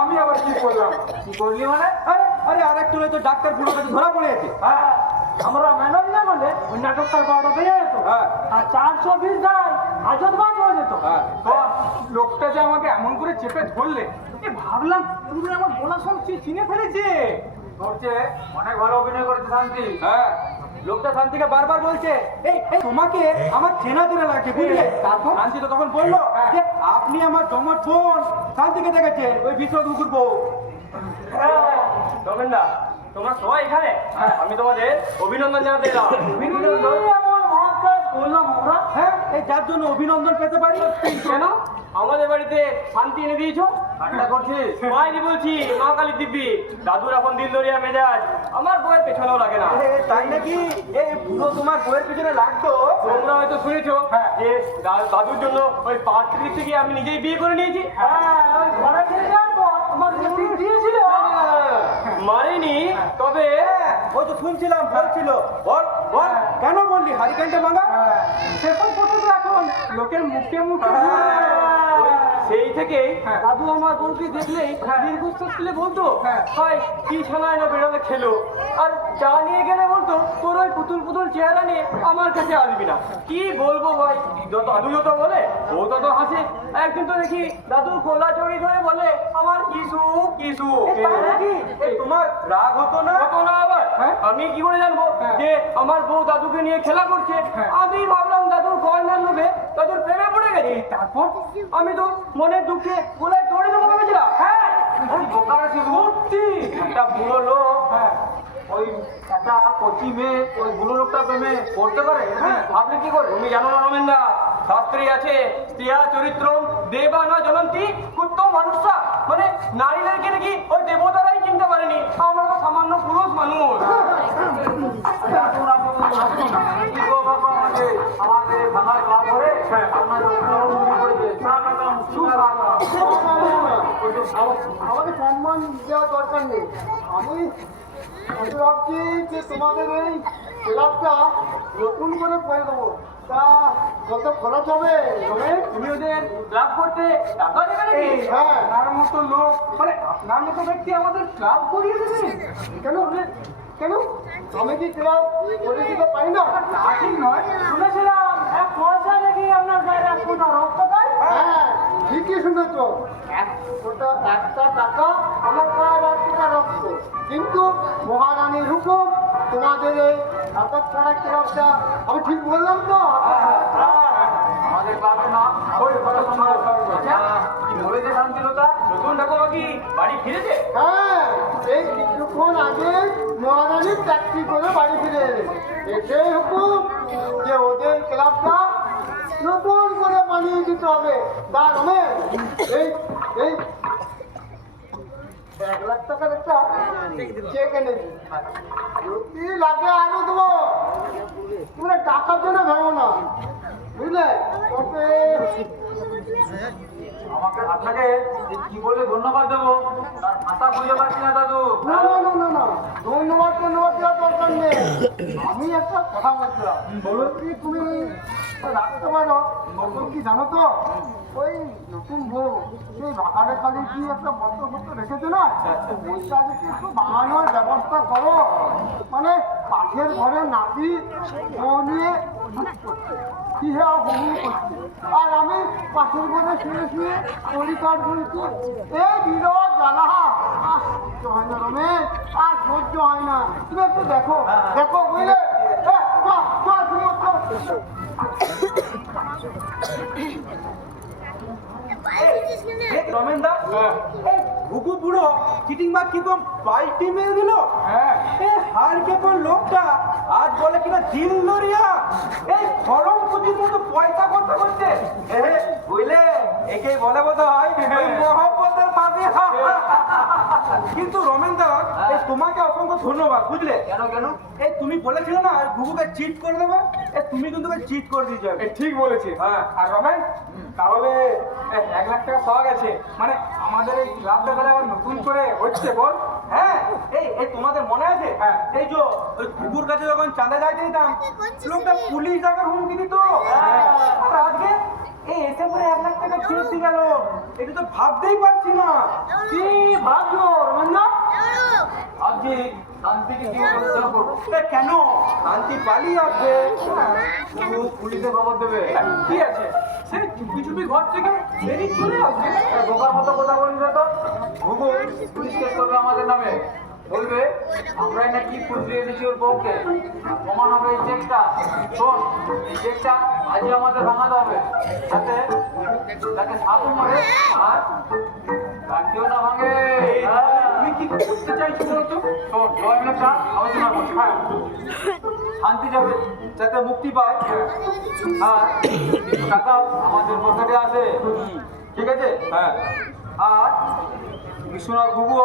আমি আবার কি করলাম? কি করলি মানে? আরে আরেকটু হলে তো ডাক্তার পুরো কাছে ধরা পড়ে গেছে। হ্যাঁ, আমরা ম্যাডাম না বলে ওই নাটকটার বারোটা বেজে যেত, আর 420 দায় আজত বাজ হয়ে যেত। তো লোকটা যে আমাকে এমন করে চেপে ধরলে, ভাবলাম পুরো আমার গলা শুনছি চিনে ফেলেছে। ধরছে, অনেক ভালো অভিনয় করেছে শান্তি। হ্যাঁ, লোকটা শান্তিকে বারবার বলছে এই এই তোমাকে আমার চেনা চেনা লাগছে, বুঝলে? তারপর শান্তি তো তখন বললো যে আপনি আমার জমাট বোন শান্তিকে দেখেছে, ওই বিশ্বদ মুকুর বউ। রমেনদা, তোমরা সবাই এখানে, আমি তোমাদের অভিনন্দন জানাতে এলাম। হ্যাঁ, এই যার জন্য অভিনন্দন পেতে পারি। কেন আমাদের বাড়িতে শান্তি এনে দিয়েছো? ঠান্ডা করছিস? মাইনি বলছি, মা কালী দিব্যি, দাদুর এখন দিল দরিয়া মেজাজ, আমার বউয়ের পেছনেও লাগে না। তাই নাকি? এই পুরো তোমার বউয়ের পেছনে লাগতো? তোমরা হয়তো শুনেছো যে দাদুর জন্য ওই 5 তারিখ থেকে আমি নিজেই বিয়ে করে নিয়েছি। মারিনি, তবে ওই তো শুনছিলাম বলছিল। বল বল, কেন বললি হারিকেনটা ভাঙা? সেসব কথা তো এখন লোকের মুখে মুখে। সেই থেকেই দাদু আমার বউকে দেখলেই দীর্ঘশ্বাস তুলে বলতো, ভাই কি ছানায় না বেড়ালে খেলো, আর চা নিয়ে গেলে বলতো তোর ওই পুতুল পুতুল চেহারা নিয়ে আমার কাছে আসবি না। কি বলবো ভাই, দাদু যত বলে ও তত হাসে। একদিন তো দেখি দাদুর কোলা চড়ি ধরে বলে আমার কিসু কিসু। তোমার রাগ হতো না? হতো না আবার? আমি কি করে জানবো যে আমার বউ দাদুকে নিয়ে খেলা করছে? আমি ভাবলাম দাদুর গয়নার লোভে দাদুর প্রেমে পড়ে গেছে। তারপর আমি তো মনের দুঃখে গোলায় দৌড়ে দেবো ভেবেছিলাম। সত্যি একটা বুড়ো লোক ওই একটা কচি মেয়ে ওই বুড়ো লোকটা প্রেমে পড়তে পারে? ভাবলে কি করে? তুমি জানো না রমেনদা, শাস্ত্রী আছে স্ত্রিয়া চরিত্র দেবা না জনন্তী কুত্ত মানুষরা, মানে নারীদেরকে নাকি ওই দেবতারাই চিনতে পারেনি, আমরা তো সামান্য পুরুষ মানুষ। আমাদের ভাঙার ক্লাব করে আমাকে সম্মান দেওয়ার দরকার নেই। আমি ভাবছি যে তোমাদের এই ক্লাবটা নতুন করে করে দেবো। তা কত খরচ হবে? তুমি ওদের ক্লাব করতে টাকা দেবে নাকি? হ্যাঁ। তার মতো লোক, মানে আপনার মতো ব্যক্তি আমাদের ক্লাব করিয়ে দেবে? কেন কেন আমি কি ক্লাব করে দিতে পারি না? তা ঠিক নয়, শুনেছিলাম 1 পয়সা নাকি আপনার গায়ে 1 ফোঁটা রক্ত দেয়। হ্যাঁ, ঠিকই শুনেছ। একটা টাকা আমার গায়ে 1 ফোঁটা রক্ত, কিন্তু মহারানীর হুকুম তোমাদের এই হাতত ছাড়া ক্লাবটা। আমি ঠিক বললাম তো? আমাদের ক্লাবের নাম ওই কি বলেছে শান্তিলতা? নতুন ঠাকুমা কি বাড়ি ফিরেছে? হ্যাঁ, এই কিছুক্ষণ আগে মহারানী ট্যাক্সি করে বাড়ি ফিরে এলেন। এটাই হুকুম যে ওদের ক্লাবটা নতুন করে বানিয়ে দিতে হবে। তার এই এই 1 লাখ টাকার একটা চেক এনেছি, যদি লাগে আরো দেবো। তোমরা টাকার জন্য ভেবো না, বুঝলে? ওকে আপনাকে কি বলে ধন্যবাদ দেবো তার ভাষা খুঁজে পাচ্ছি না দাদু। না না না না না, ধন্যবাদ দেওয়ার দরকার নেই। আমি একটা কথা বলছিলাম, বলো কি তুমি রাখতে পারো? নতুন কি জানো তো, ওই নতুন বউ সেই বাগানে কালে কি একটা বস্ত্র রেখেছে না, ওইটা যদি একটু বানানোর ব্যবস্থা করো। মানে পাশের ঘরের নাতি বউ নিয়ে কি হ্যাঁ হুমু করছে, আর আমি পাশের ঘরে শুয়ে শুয়ে পরিকার করেছি। এই বিরোধ জ্বালা আর সহ্য হয় না রমেশ, আর সহ্য হয় না। তুমি একটু দেখো দেখো, বুঝলে? রমেন দা, এই ঘুঘু বুড়ো চিটিং বাগ কি কম পাল্টি মেরে দিল। এই হারকে পর লোকটা আজ বলে কিনা দিল লরিয়া, এই গরম পুঁজির মতো পয়সা করতে করছে। বুঝলে, একেই বলে বোধ হয় মহব্বতের পাবে। কিন্তু রমেন দা, এই তোমাকে অসংখ্য ধন্যবাদ, বুঝলে? কেন কেন? এই তুমি বলেছিলে না ঘুঘুকে চিট করে দেবে, এই তুমি কিন্তু চিট করে দিয়েছো। ঠিক বলেছি। হ্যাঁ, আর রমেন তাহলে 1 লাখ টাকা পাওয়া গেছে, মানে আমাদের এই ক্লাবটা তাহলে আবার নতুন করে হচ্ছে, বল? হ্যাঁ, এই তোমাদের মনে আছে? হ্যাঁ, এই যে ওই কুকুর কাছে যখন চাঁদা যাইতে দিতাম, লোকটা পুলিশ ডাকার হুমকি দিত। আর আজকে এই এসে পরে 1 লাখ টাকা চেক দিয়ে গেল, এটা তো ভাবতেই পারছি না। কি ভাবছো রমনা? ভাবছি শান্তিকে কি করবো। কেন শান্তি পালিয়ে আসবে, শুধু পুলিশে খবর দেবে। কি আছে, সে চুপি চুপি ঘর থেকে বেরিয়ে চলে আসবে। বোকার মতো কথা বলিস তো। ঘুঘু পুলিশ কেস করবে আমাদের নামে, বলবে আমরাই নাকি ফুসলিয়ে দিয়েছি ওর বউকে। প্রমাণ হবে এই চেকটা। শোন, এই চেকটা আজই আমাদের ভাঙাতে হবে, যাতে তাকে সাপও মারে আর রাখিও না ভাঙে। তুমি কি করতে চাইছো বলতো? শোন, সবাই মিলে চা আলোচনা করছি। হ্যাঁ, শান্তি যাবে, যাতে মুক্তি পায়, আর টাকাও আমাদের পকেটে আছে, ঠিক আছে? হ্যাঁ, আর বিশ্বনাথ ঘুঘু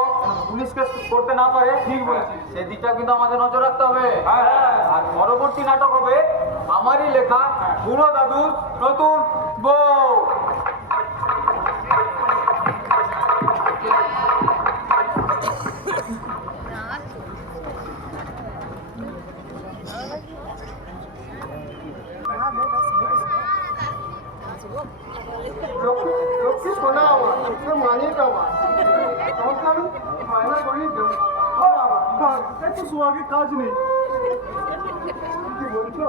পুলিশকে করতে না পারে, ঠিক বলছি, সেদিকটা কিন্তু আমাদের নজর রাখতে হবে। আর পরবর্তী নাটক হবে আমারই লেখা বুড়ো দাদুর নতুন বউ। লক্ষ্মী শোনা আমার, মানিক আমার, তোমাকে আমি মায়না করিয়ে দেবো। একটু সোহাগে কাজ নেই। কি বলছো?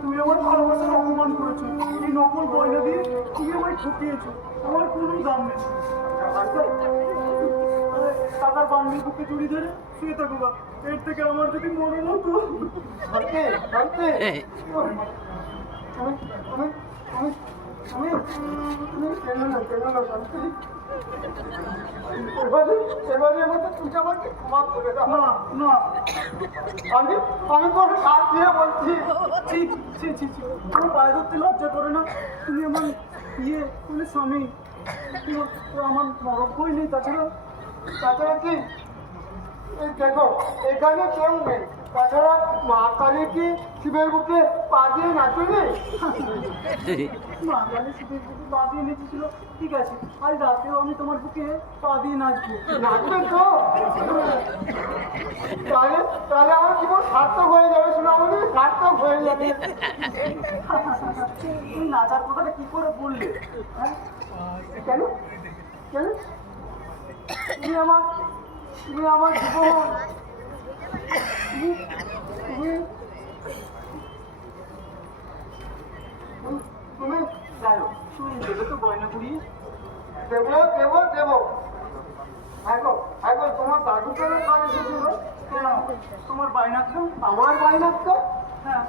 তুমি আমার ভালোবাসার অপমান করেছো, এই নকল গয়না দিয়ে তুমি আমায় ঠকিয়েছো, আমার কোনো দাম নেই। টাকার বান্ডিল বুকে চুরি ধরে শুয়ে থাকো বা, এর থেকে আমার যদি মনে হতো। শান্তি, শান্তি, এবারে মতো তুমি আমাকে ক্ষমা করে দাও। না না, আমি কোনো হাত দিয়ে বলছি, তোমার পায়ে ধরতে লজ্জা করে না? তুমি আমার মানে স্বামী, আমার মরক বই নেই। তাছাড়া কি এই দেখো, এখানে কেউ নেই। তাছাড়া মা কালী কি শিবের বুকে পা দিয়ে নাচবে? মা কালী শিবের বুকে পা দিয়ে নেচেছিল, ঠিক আছে, আজ রাতেও আমি তোমার বুকে পা দিয়ে নাচবো। নাচবে তো? তাহলে তাহলে আমার জীবন সার্থক হয়ে যাবে, সোনামণি, সার্থক হয়ে যাবে। তুমি নাচার কথাটা কি করে বললে? হ্যাঁ, কেন কেন? তুমি আমার জীবন, তুমি যাই হোক, তুমি দেবে তো গয়না কুড়িয়ে? দেবো দেবো দেবো। এখন তোমার দাদু কেন কাজ এসেছিল? কেন, তোমার বাইনাথ? আমার বাইনার তো? হ্যাঁ,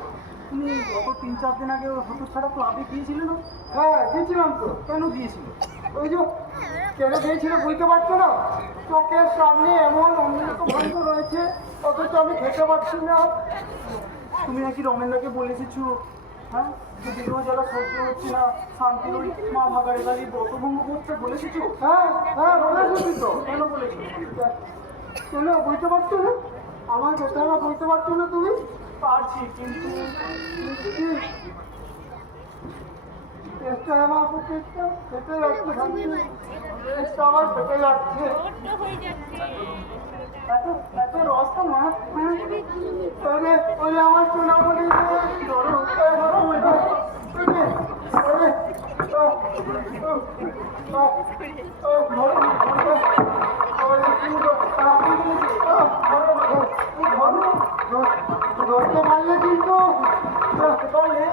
তুমি গত 3-4 দিন আগে হতু ছাড়া ক্লাবে গিয়েছিলে না? হ্যাঁ, গেছিলাম তো। কেন গিয়েছিলে? ওই যে কেন দিয়েছিল বুঝতে পারছো না? চোখের সামনে এমন অমৃত ভঙ্গ রয়েছে, অথচ আমি খেতে পারছি না। তুমি নাকি রমেনদাকে বলে এসেছো, হ্যাঁ, যে বিবাহ জ্বালা সহ্য হচ্ছে না, শান্তির ওই মা ভাগাড়ে দাঁড়িয়ে ব্রতভঙ্গ করতে বলে এসেছো? হ্যাঁ হ্যাঁ বলেছি তো। কেন বলেছো? কেন বুঝতে পারছো না? আমার কথাটা বুঝতে পারছো না তুমি? পারছি, কিন্তু কি? চেষ্টা আমার চেষ্টা খেতে যাচ্ছে, চেষ্টা আমার খেতে যাচ্ছে। এত এত রস না, হ্যাঁ, ওরে আমার সোনা বলি ধরো, ধরো এটা। ধরতে পারলে কিন্তু পারলে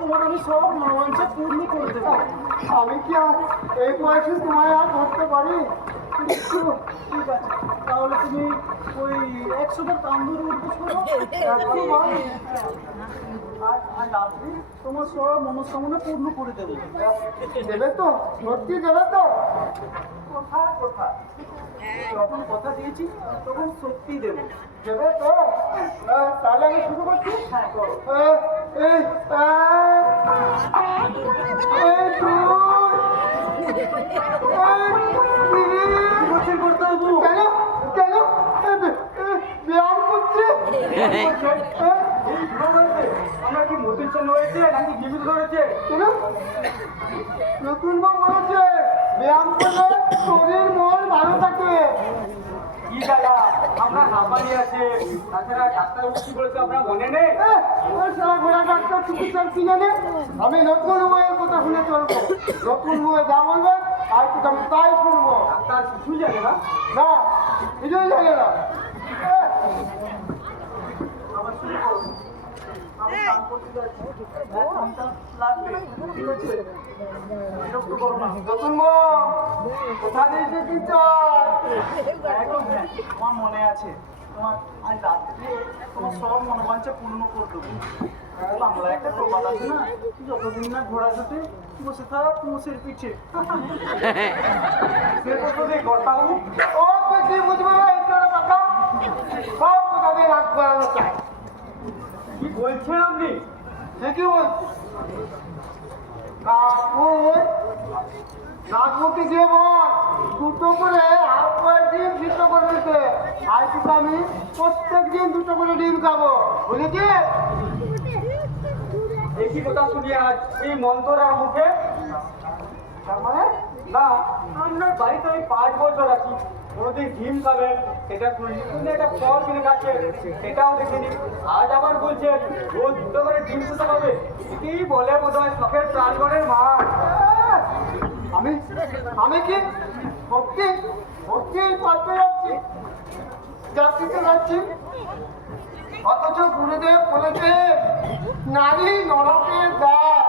তোমার আমি সব মনোবাঞ্ছা পূর্ণ করে দেবো। আমি কি আর এই বয়সে তোমায় আর ধরতে পারি? ঠিক আছে, তাহলে তুমি ওই 100টা তান্দুর উদ্দেশ্য করো, আর রাত্রি তোমার সব মনস্কামনা পূর্ণ করে দেবো। দেবে তো? সত্যি দেবে তো? কথা যখন কথা দিয়েছি তখন সত্যি দেবো। দেবে তো? তাহলে আমি শুরু করছি। হ্যাঁ, করো। কি করতে হবো? কেন কেন ব্যায়াম করছে? আমরা কি মতির জন্য হয়েছে নাকি জীবিত ধরেছে? কেন নতুন বউ বলেছে ব্যায়াম করলে শরীর মন ভালো থাকে। কি দাদা, আমরা হাঁপানি আছে, তাছাড়া ডাক্তার কি বলেছে আপনার মনে নেই? ওই সারা ঘোড়া ডাক্তার চিকিৎসার কি জানে? আমি নতুন বউয়ের কথা শুনে চলবো। নতুন বউয়ে যা বলবে আর তো আমি তাই শুনবো। ডাক্তার কিছুই জানে না। না কিছুই জানে না। আবার শুরু করো। আমি কাম করতে যাচ্ছি, 1 ঘন্টা লাগবে, ঠিক আছে? বিরক্ত করো না। নতুন বউ কোথায় এসেছিস? একদম হ্যাঁ, আমার মনে আছে। তোমার আজ রাত্রে তোমার সব মনোবাঞ্ছা পূর্ণ করে দেবো। বাংলায় একটা প্রবাদ আছে না, যতদিন না ঘোড়া জোটে বসে থাক মোষের পিঠে। সে তো নেই কর্তাবু। ও তুই কি বুঝবে না? এই তোর বাবা সব কোথায় রাগ করানো চায়। কি বলছেন আপনি? ঠিকই বলছি। কাকুর নাচমুখী দিয়ে বল দুটো করে হাফ বয়েল ডিম সিদ্ধ করে দিতে। আজ থেকে আমি প্রত্যেক দিন 2টো করে ডিম খাবো, বুঝেছিস? একই কথা শুনি আজ এই মন্তরার মুখে। তার মানে না, আপনার বাড়িতে আমি 5 বছর আছি, কোনোদিন ডিম খাবেন সেটা শুনি, শুনে একটা ফল কিনে খাচ্ছেন সেটাও দেখিনি। আজ আবার বলছেন রোজ 2টো করে ডিম খেতে হবে। কি বলে বোধ হয় শখের প্রাণগণের মা। আমি আমি কি সত্যি সত্যি পাল্টে যাচ্ছি, যাত্রীতে যাচ্ছি, অথচ গুরুদেব বলেছে নারী নরকের দ্বার।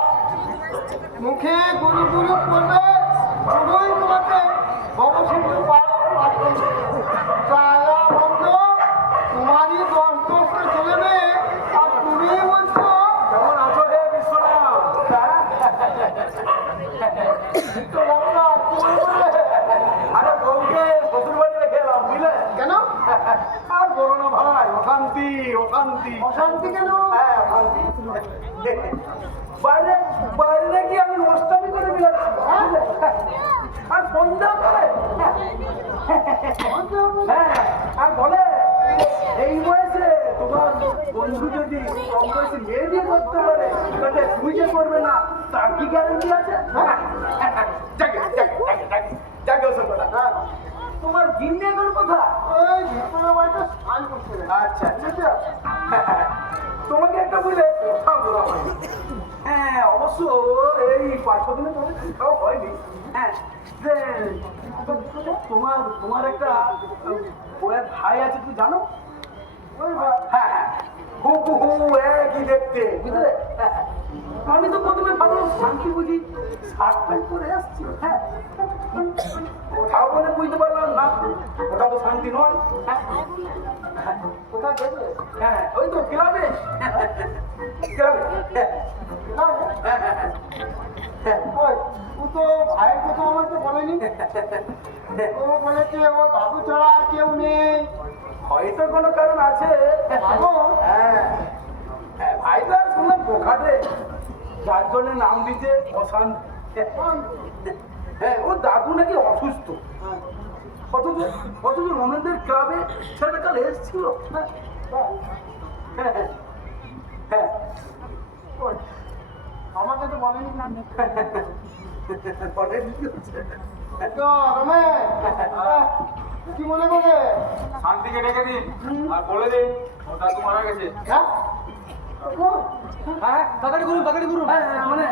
মুখে গুরু গুরু করবে, গুরুই তোমাকে বড় সিন্ধু পাঠ করবে। চালা বন্ধ, তোমারই 10 বছর চলবে, আর তুমি বলছো কেমন আছো হে বিশ্বনাথ? তো বাবা, তুমি বললে আরে বউকে শ্বশুর বাড়ি রেখে এলাম, বুঝলে? কেন? আর বলো না ভাই, অশান্তি অশান্তি। অশান্তি কেন? হ্যাঁ, অশান্তি। বাইরে বাইরে নাকি আমি নষ্টামি করে বেরোচ্ছি, বুঝলে? আর সন্ধ্যা করে হ্যাঁ, আর বলে এই বয়সে তোমার বন্ধু যদি কম বয়সে মেয়ে দিয়ে করতে পারে তাহলে বুঝে করবে না, তার কি গ্যারান্টি আছে? যাকে যাকে যাকে যাকে যাকে ওসব কথা। হ্যাঁ, তোমার দিন নিয়ে কোনো কথা? ওই ভিতরে বাড়িতে স্নান করতে গেছে। আচ্ছা ঠিক আছে? তোমাকে একটা বুঝলে কথা বলা হয়নি। হ্যাঁ, অবশ্য এই 5-6 দিনের মধ্যে চিন্তাও হয়নি। হ্যাঁ, যে তোমার তোমার একটা বউয়ের ভাই আছে, তুমি জানো? ওই হ্যাঁ হ্যাঁ, হুবহু একই দেখতে, বুঝলে? আমি তো প্রথমে ভাবলাম শান্তি বুঝি শার্ট প্যান্ট পরে আসছি, হ্যাঁ কোথাও বলে বুঝতে পারলাম না ওটা তো শান্তি নয়। হ্যাঁ, কোথায় গেছে? হ্যাঁ ওই তো ক্লাবে ক্লাবে, ওই, ও তো ভাইয়ের কথা আমাকে বলেনি। ও বলেছে ও বাবু ছাড়া আর কেউ নেই। হয়তো কোনো কারণ আছে। বাবু? হ্যাঁ হ্যাঁ, ভাই তো আর শুনলাম বোখাতে যার জন্য নাম দিতে অশান্তি। হ্যাঁ ও দাদু নাকি অসুস্থ, অথচ অথচ রমেনদের ক্লাবে ছেলেটা কাল এসেছিল। হ্যাঁ হ্যাঁ হ্যাঁ ওই, আমাকে তো বলেনি না। তো রমেশ, কি মনে করে? শান্তিকে ডেকে দিন আর বলে দিন ও দাদু মারা গেছে। হ্যাঁ? ও, হ্যাঁ তাড়াতাড়ি করুন তাড়াতাড়ি করুন। হ্যাঁ হ্যাঁ, মানে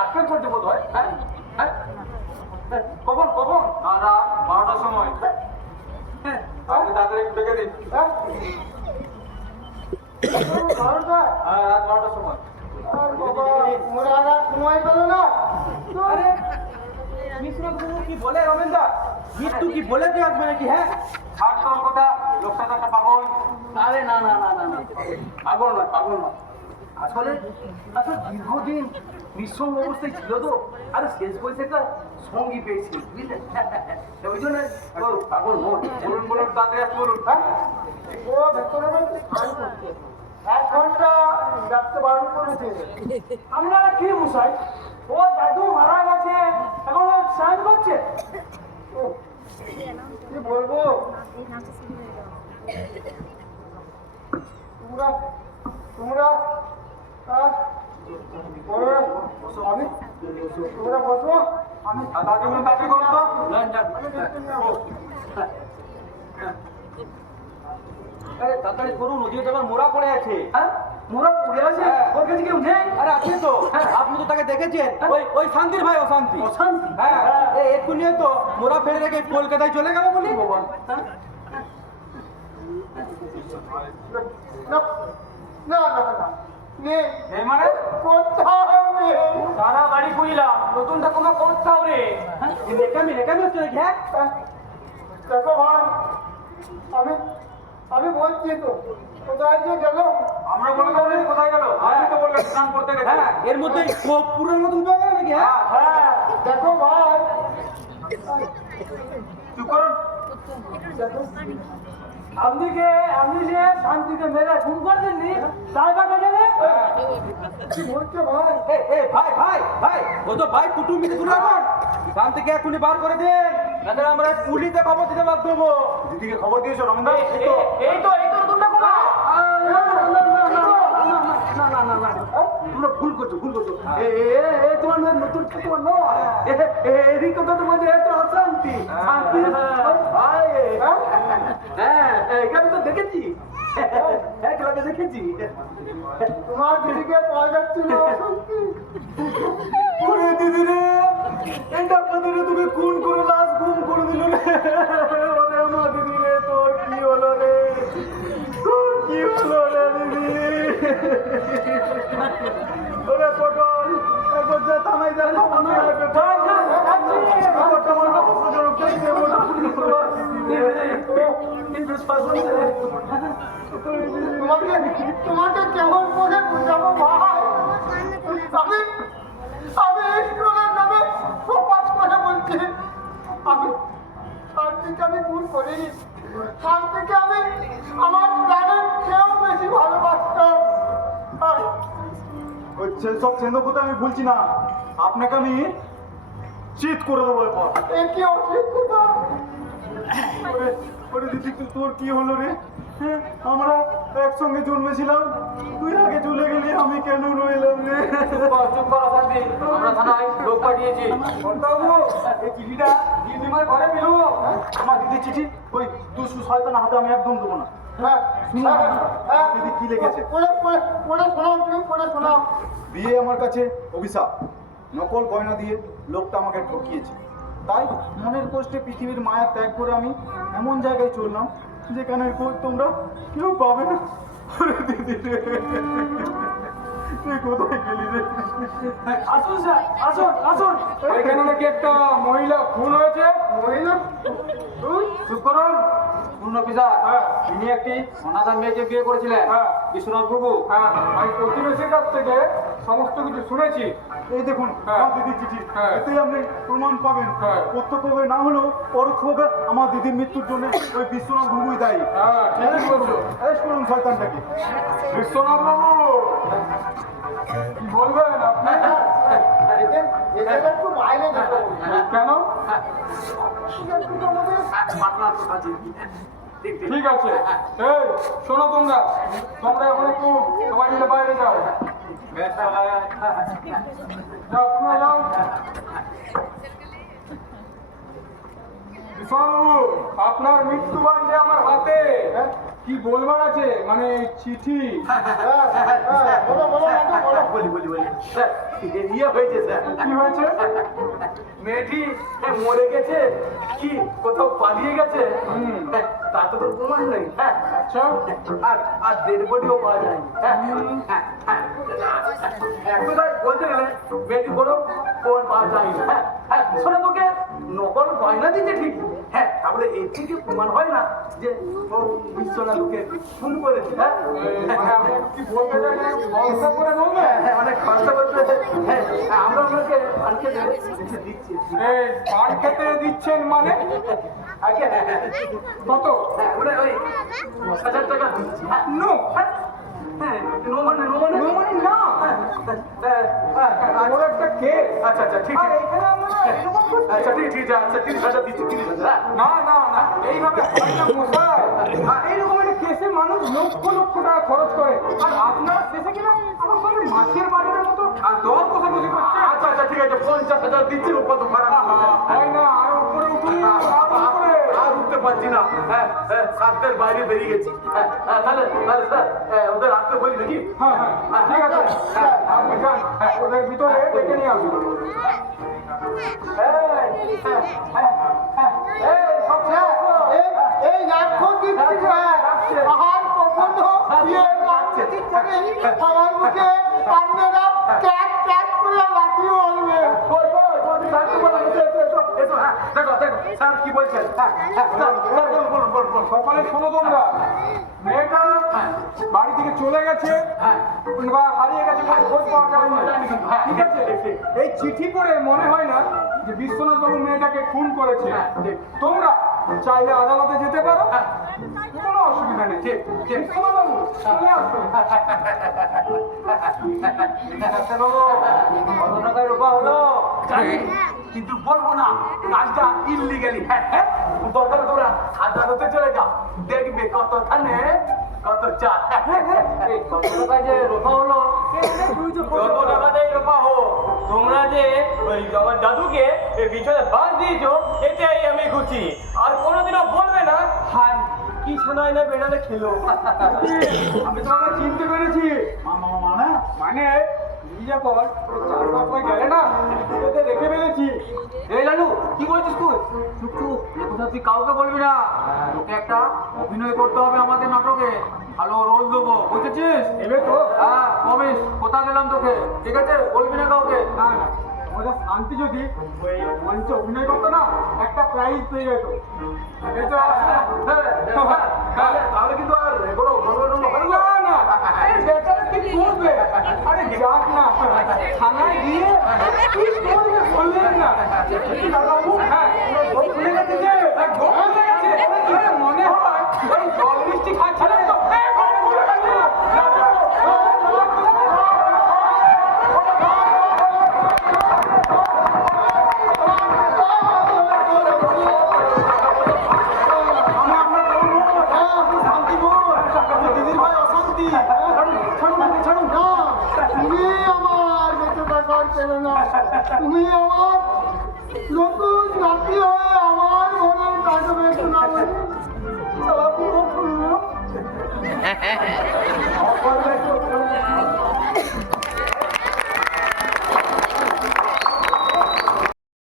আজকাল করতে বোধ হয়। হ্যাঁ হ্যাঁ কখন কখন? আর রাত 12টার সময় হ্যাঁ আপনি তাড়াতাড়ি একটু ডেকে দিন। হ্যাঁ? ঘরটা? হ্যাঁ রাত 12টার সময়। আর বাবা, মোর আর আর সময় পেল না। আরে বিশ্বনাথ বাবু কি বলে রমেনদা? মৃত্যু কি বলে দিয়ে আসবে নাকি? হ্যাঁ আর তোর কথা লোকটা তো একটা পাগল। আরে না না না না না পাগল নয় পাগল নয়, আসলে আসলে দীর্ঘদিন নিঃসঙ্গ অবস্থায় ছিল তো, আরে শেষ বয়সে একটা সঙ্গী পেয়েছিল বুঝলেন, ওই জন্য ও পাগল নয়। বলুন বলুন তাড়াতাড়ি আসতে বলুন। হ্যাঁ? ও ভেতরে বলছে স্নান করতে। 1 ঘন্টা রাখতে বারণ করেছে। আপনারা কি মশাই, ও দাদু মারা গেছে এখন ও স্নান করছে? ও, কি বলবো? তোমরা তোমরা আর বলো, আমি তোমরা বসো, আমি আর তাকে বলুন তাড়াতাড়ি করুন তো। আমি দেখতে যাবো। আরে তাড়াতাড়ি করুন, ওদিকে আবার মোড়া পড়ে আছে। হ্যাঁ মোড়া পড়ে আছে? ওর কাছে কেউ নেই? আরে আছে তো, আপনি তো তাকে দেখেছেন, ওই ওই শান্তির ভাই অশান্তি। অশান্তি? হ্যাঁ একটু নিয়ে তো মোরা ফেলে রেখে কলকাতায় চলে গেল বলি। না না না না নেই, এই মানে কোথাও নেই। সারা বাড়ি খুঁজলাম নতুনটা কোনো কোথাও রে। নেকামি নেকামি হচ্ছে নাকি? হ্যাঁ দেখো ভাই, আমি আমি বলছি তো কোথায় যে গেল। আমরা বলে দেবো কোথায় গেল? আপনি তো বললেন স্নান করতে গেছে। হ্যাঁ এর মধ্যে পুরোর মতন পাওয়া গেল নাকি? হ্যাঁ হ্যাঁ দেখো ভাই, চুপ করুন। আপনি যে শান্তিকে মেরে খুন করে দেননি, তাই বা গেলে? কি বলছো ভাই? এ ভাই ভাই ভাই, ও তো ভাই কুটুম মিলে শুনে এখন শান্তিকে এখনই বার করে দেন, তাহলে আমরা পুলিশে খবর দিতে বাধ্য হবো। দিদিকে খবর দিয়েছো রমেনদা? এই তো নতুনটা কোনা। না না না না, তোমরা ভুল করছো ভুল করছো। এ তোমার নতুন তোমার নয়, এরই কথা তো বলছে, এ তো অশান্তি শান্তি। ভাই হ্যাঁ এখানে তো দেখেছি, হ্যাঁ ক্লাবে দেখেছি। তোমার দিদিকে পাওয়া যাচ্ছিল। ওরে দিদি রে, এই ডাক্তার তুমি খুন করে লাশ গুম করে দিল রে। ওরে আমার দিদি রে, তোর কি হলো রে, তোর কি হলো রে দিদি? ওরে পটল একবার যা থানায় যা, তোমাকে তোমাকে কেমন করে বুঝাবো ভাই? আমি আমি ঈশ্বরের নামে প্রপাত করে বলছি, আমি শান্তিকে আমি ভুল করিনি। শান্তিকে আমি আমার প্রাণের চেয়েও বেশি ভালোবাসতাম। আর ওই সব চেন্দ্রপুতে আমি ভুলছি না, আপনাকে আমি চিট করে দেবো এরপর। এ কি অসুবিধা? ওরে দিদি তোর কি হলো রে? হ্যাঁ, আমরা একসঙ্গে জন্মেছিলাম, তুই আগে চলে গেলি, আমি কেন রইলাম রে? চুপ কর অশান্তি। আমরা থানায় লোক পাঠিয়েছি। বাবু এই চিঠিটা দিদিমার ঘরে পেলো, আমার দিদির চিঠি, ওই দুষ্টু শয়তান হাতে আমি একদম দেবো না। হ্যাঁ হ্যাঁ দিদি কি লিখেছে? পড়ে পড়ে পড়ে শোনাও, তুমি পড়ে শোনাও। বিয়ে আমার কাছে অভিশাপ, নকল গয়না দিয়ে লোকটা আমাকে ঠকিয়েছে, তাই মনের কষ্টে পৃথিবীর মায়া ত্যাগ করে আমি এমন জায়গায় চললাম যেখানে খোঁজ তোমরা কেউ পাবে না। ওরে দিদি রে, তুই কোথায় গেলি রে? আসুন স্যার, আসুন আসুন। এখানে নাকি একটা মহিলা খুন হয়েছে। মহিলা তুই চুপ করুন পূর্ণ অফিসার হ্যাঁ। ইনি একটি অনাথা মেয়েকে বিয়ে করেছিলেন হ্যাঁ। বিশ্বনাথ বাবু। হ্যাঁ, আমি প্রতিবেশীর কাছ থেকে সমস্ত কিছু শুনেছি। এই দেখুন হ্যাঁ। আমার দিদির চিঠি, হ্যাঁ। এতেই আপনি প্রমাণ পাবেন। হ্যাঁ। প্রত্যক্ষভাবে না হলেও পরোক্ষভাবে আমার দিদির মৃত্যুর জন্য ওই বিশ্বনাথ বাবুই দায়ী। হ্যাঁ, ঠিকই বলছো। অ্যারেস্ট করুন শয়তানটাকে। বিশ্বনাথ বাবু কি বলবেন আপনি? এদের একটু বাইরে যেতে হবে। কেন? একটু আমাদের ঠিক আছে। এই শোনো, তোমরা এখন একটু সবাই মিলে বাইরে যাও। যাও, তোমরা যাও। বিশ্বনাথবাবু, আপনার মৃত্যুবান যে আমার হাতে, কি বলবার আছে? মানে চিঠি। বলো বলো নাটু, বলো। ইয়ে হয়েছে স্যার, কি হয়েছে? মেয়েটি মরে গেছে কি কোথাও পালিয়ে গেছে, তা তো কোনো প্রমাণ নেই। হ্যাঁ, আচ্ছা, আর ডেড বডিও পাওয়া যায়। একটাই বলতে গেলে মেয়েটি কোনো প্রমাণ পাওয়া যায় না। হ্যাঁ, শোনো, তোকে নকল গয়না দিতে ঠিক, হ্যাঁ, তাহলে এই থেকে প্রমাণ হয় না যে ও বিশ্বনাথকে খুন করেছে। হ্যাঁ, মানে আপনি কি বলতে চাইছেন? ভরসা করে বলবেন? হ্যাঁ, মানে খরচা করতে, হ্যাঁ, আমরা আপনাকে পানকে দিচ্ছি। এই পান খেতে দিচ্ছেন মানে আগে কত? হ্যাঁ, ওটা ওই 10,000 টাকা দিচ্ছি। হ্যাঁ, নো, হ্যাঁ, হ্যাঁ, নো মানে না। হ্যাঁ, ওর একটা কেস। আচ্ছা আচ্ছা, ঠিক আছে। আচ্ছা, ঠিক ঠিক আছে। আচ্ছা, 30,000 দিচ্ছি, 30,000। না না না, এইভাবে হয় না মশাই। এইরকম একটা কেসে মানুষ লক্ষ লক্ষ টাকা খরচ করে, আর আপনারা শেষে কিনা আমার সঙ্গে মাছের বাজারের মতো আর দর কষাকষি করছে। আচ্ছা আচ্ছা, ঠিক আছে, 50,000 দিচ্ছি। কত খারাপ হয় না, আরো উপরে উঠুন, আরো উপরে। আর উঠতে পারছি না। হ্যাঁ, হ্যাঁ, সাধ্যের বাইরে বেরিয়ে গেছি। হ্যাঁ, হ্যাঁ, তাহলে স্যার, ওদের আসতে বলি নাকি? হ্যাঁ হ্যাঁ, ঠিক আছে। হ্যাঁ, আপনি যান, ওদের ভিতরে ডেকে নিয়ে আসুন। এই রাক্ষস দিচ্ছি পাহাড় কখনো দিয়ে রাক্ষসী করে আমার মুখে আপনারা ট্যাক ট্যাক করে লাঠি মারবে। কই, কই, কই, স্যার, কি বলেন? এসো, হ্যাঁ, দেখো, স্যার কি বলছেন? হ্যাঁ, হ্যাঁ, স্যার, বলুন। সকালে শোনো তোমরা, মেয়েটা বাড়ি থেকে চলে গেছে বা হারিয়ে গেছে, কোনো খোঁজ পাওয়া যায়নি। ঠিক আছে, এই চিঠি পড়ে মনে হয় না যে বিশ্বনাথ বাবু মেয়েটাকে খুন করেছে। তোমরা চাইলে আদালতে যেতে পারো, কোনো অসুবিধা নেই। বিশ্বনাথ বাবু চলে আসুন। কত টাকায় রূপা হলো? জানি, কিন্তু বলবো না, কাজটা ইললিগালি। হ্যাঁ, দরকার তোমরা আদালতে চলে যাও, দেখবে কত থানে কত চাল। এই কত টাকায় যে রূপা হলো? যত টাকাতেই রূপা হোক, তোমরা যে ওই আমার দাদুকে পিছনে বাদ দিয়েছো, এটাই আমি খুশি। আর কোনোদিনও বলবে না হাই কি ছানায় না বেড়ালে খেলো। আমি তোমাকে চিনতে পেরেছি। মানে তুমি যখন চার পাঁচটায় গেলে না, তোকে দেখে ফেলেছি। এই লালু কি বলছিস তুই? চুপ চুপ, এ কথা তুই কাউকে বলবি না। তোকে একটা অভিনয় করতে হবে আমাদের নাটকে, ভালো রোল দেবো, বুঝেছিস? এবে তো হ্যাঁ প্রমিস, কথা দিলাম তোকে, ঠিক আছে? বলবি না কাউকে। না না, আমাদের শান্তি যদি ওই মঞ্চে অভিনয় করতো না, একটা প্রাইজ পেয়ে যেত। এই তো তাহলে কিন্তু আর কোনো গন্ডগোল হবে না। না না, এই বেটার কি করবে? আরে যাক না, থানায় গিয়ে কি করবে বললেন না? দাদাবাবু, হ্যাঁ, ভোট খুলে গেছে যে, ভোট খুলে গেছে। আরে মনে হয় ওই জল মিষ্টি খাচ্ছিলেন তো। এই ভোট খুলে গেছে। দিদির ভাই অশান্তি। না, তুমি আমার বেঁচে থাকার পেলে না। তুমি আমার নতুন নাতি হয়ে আমার ঘরের কাজে শোনাবো। সারা পুরো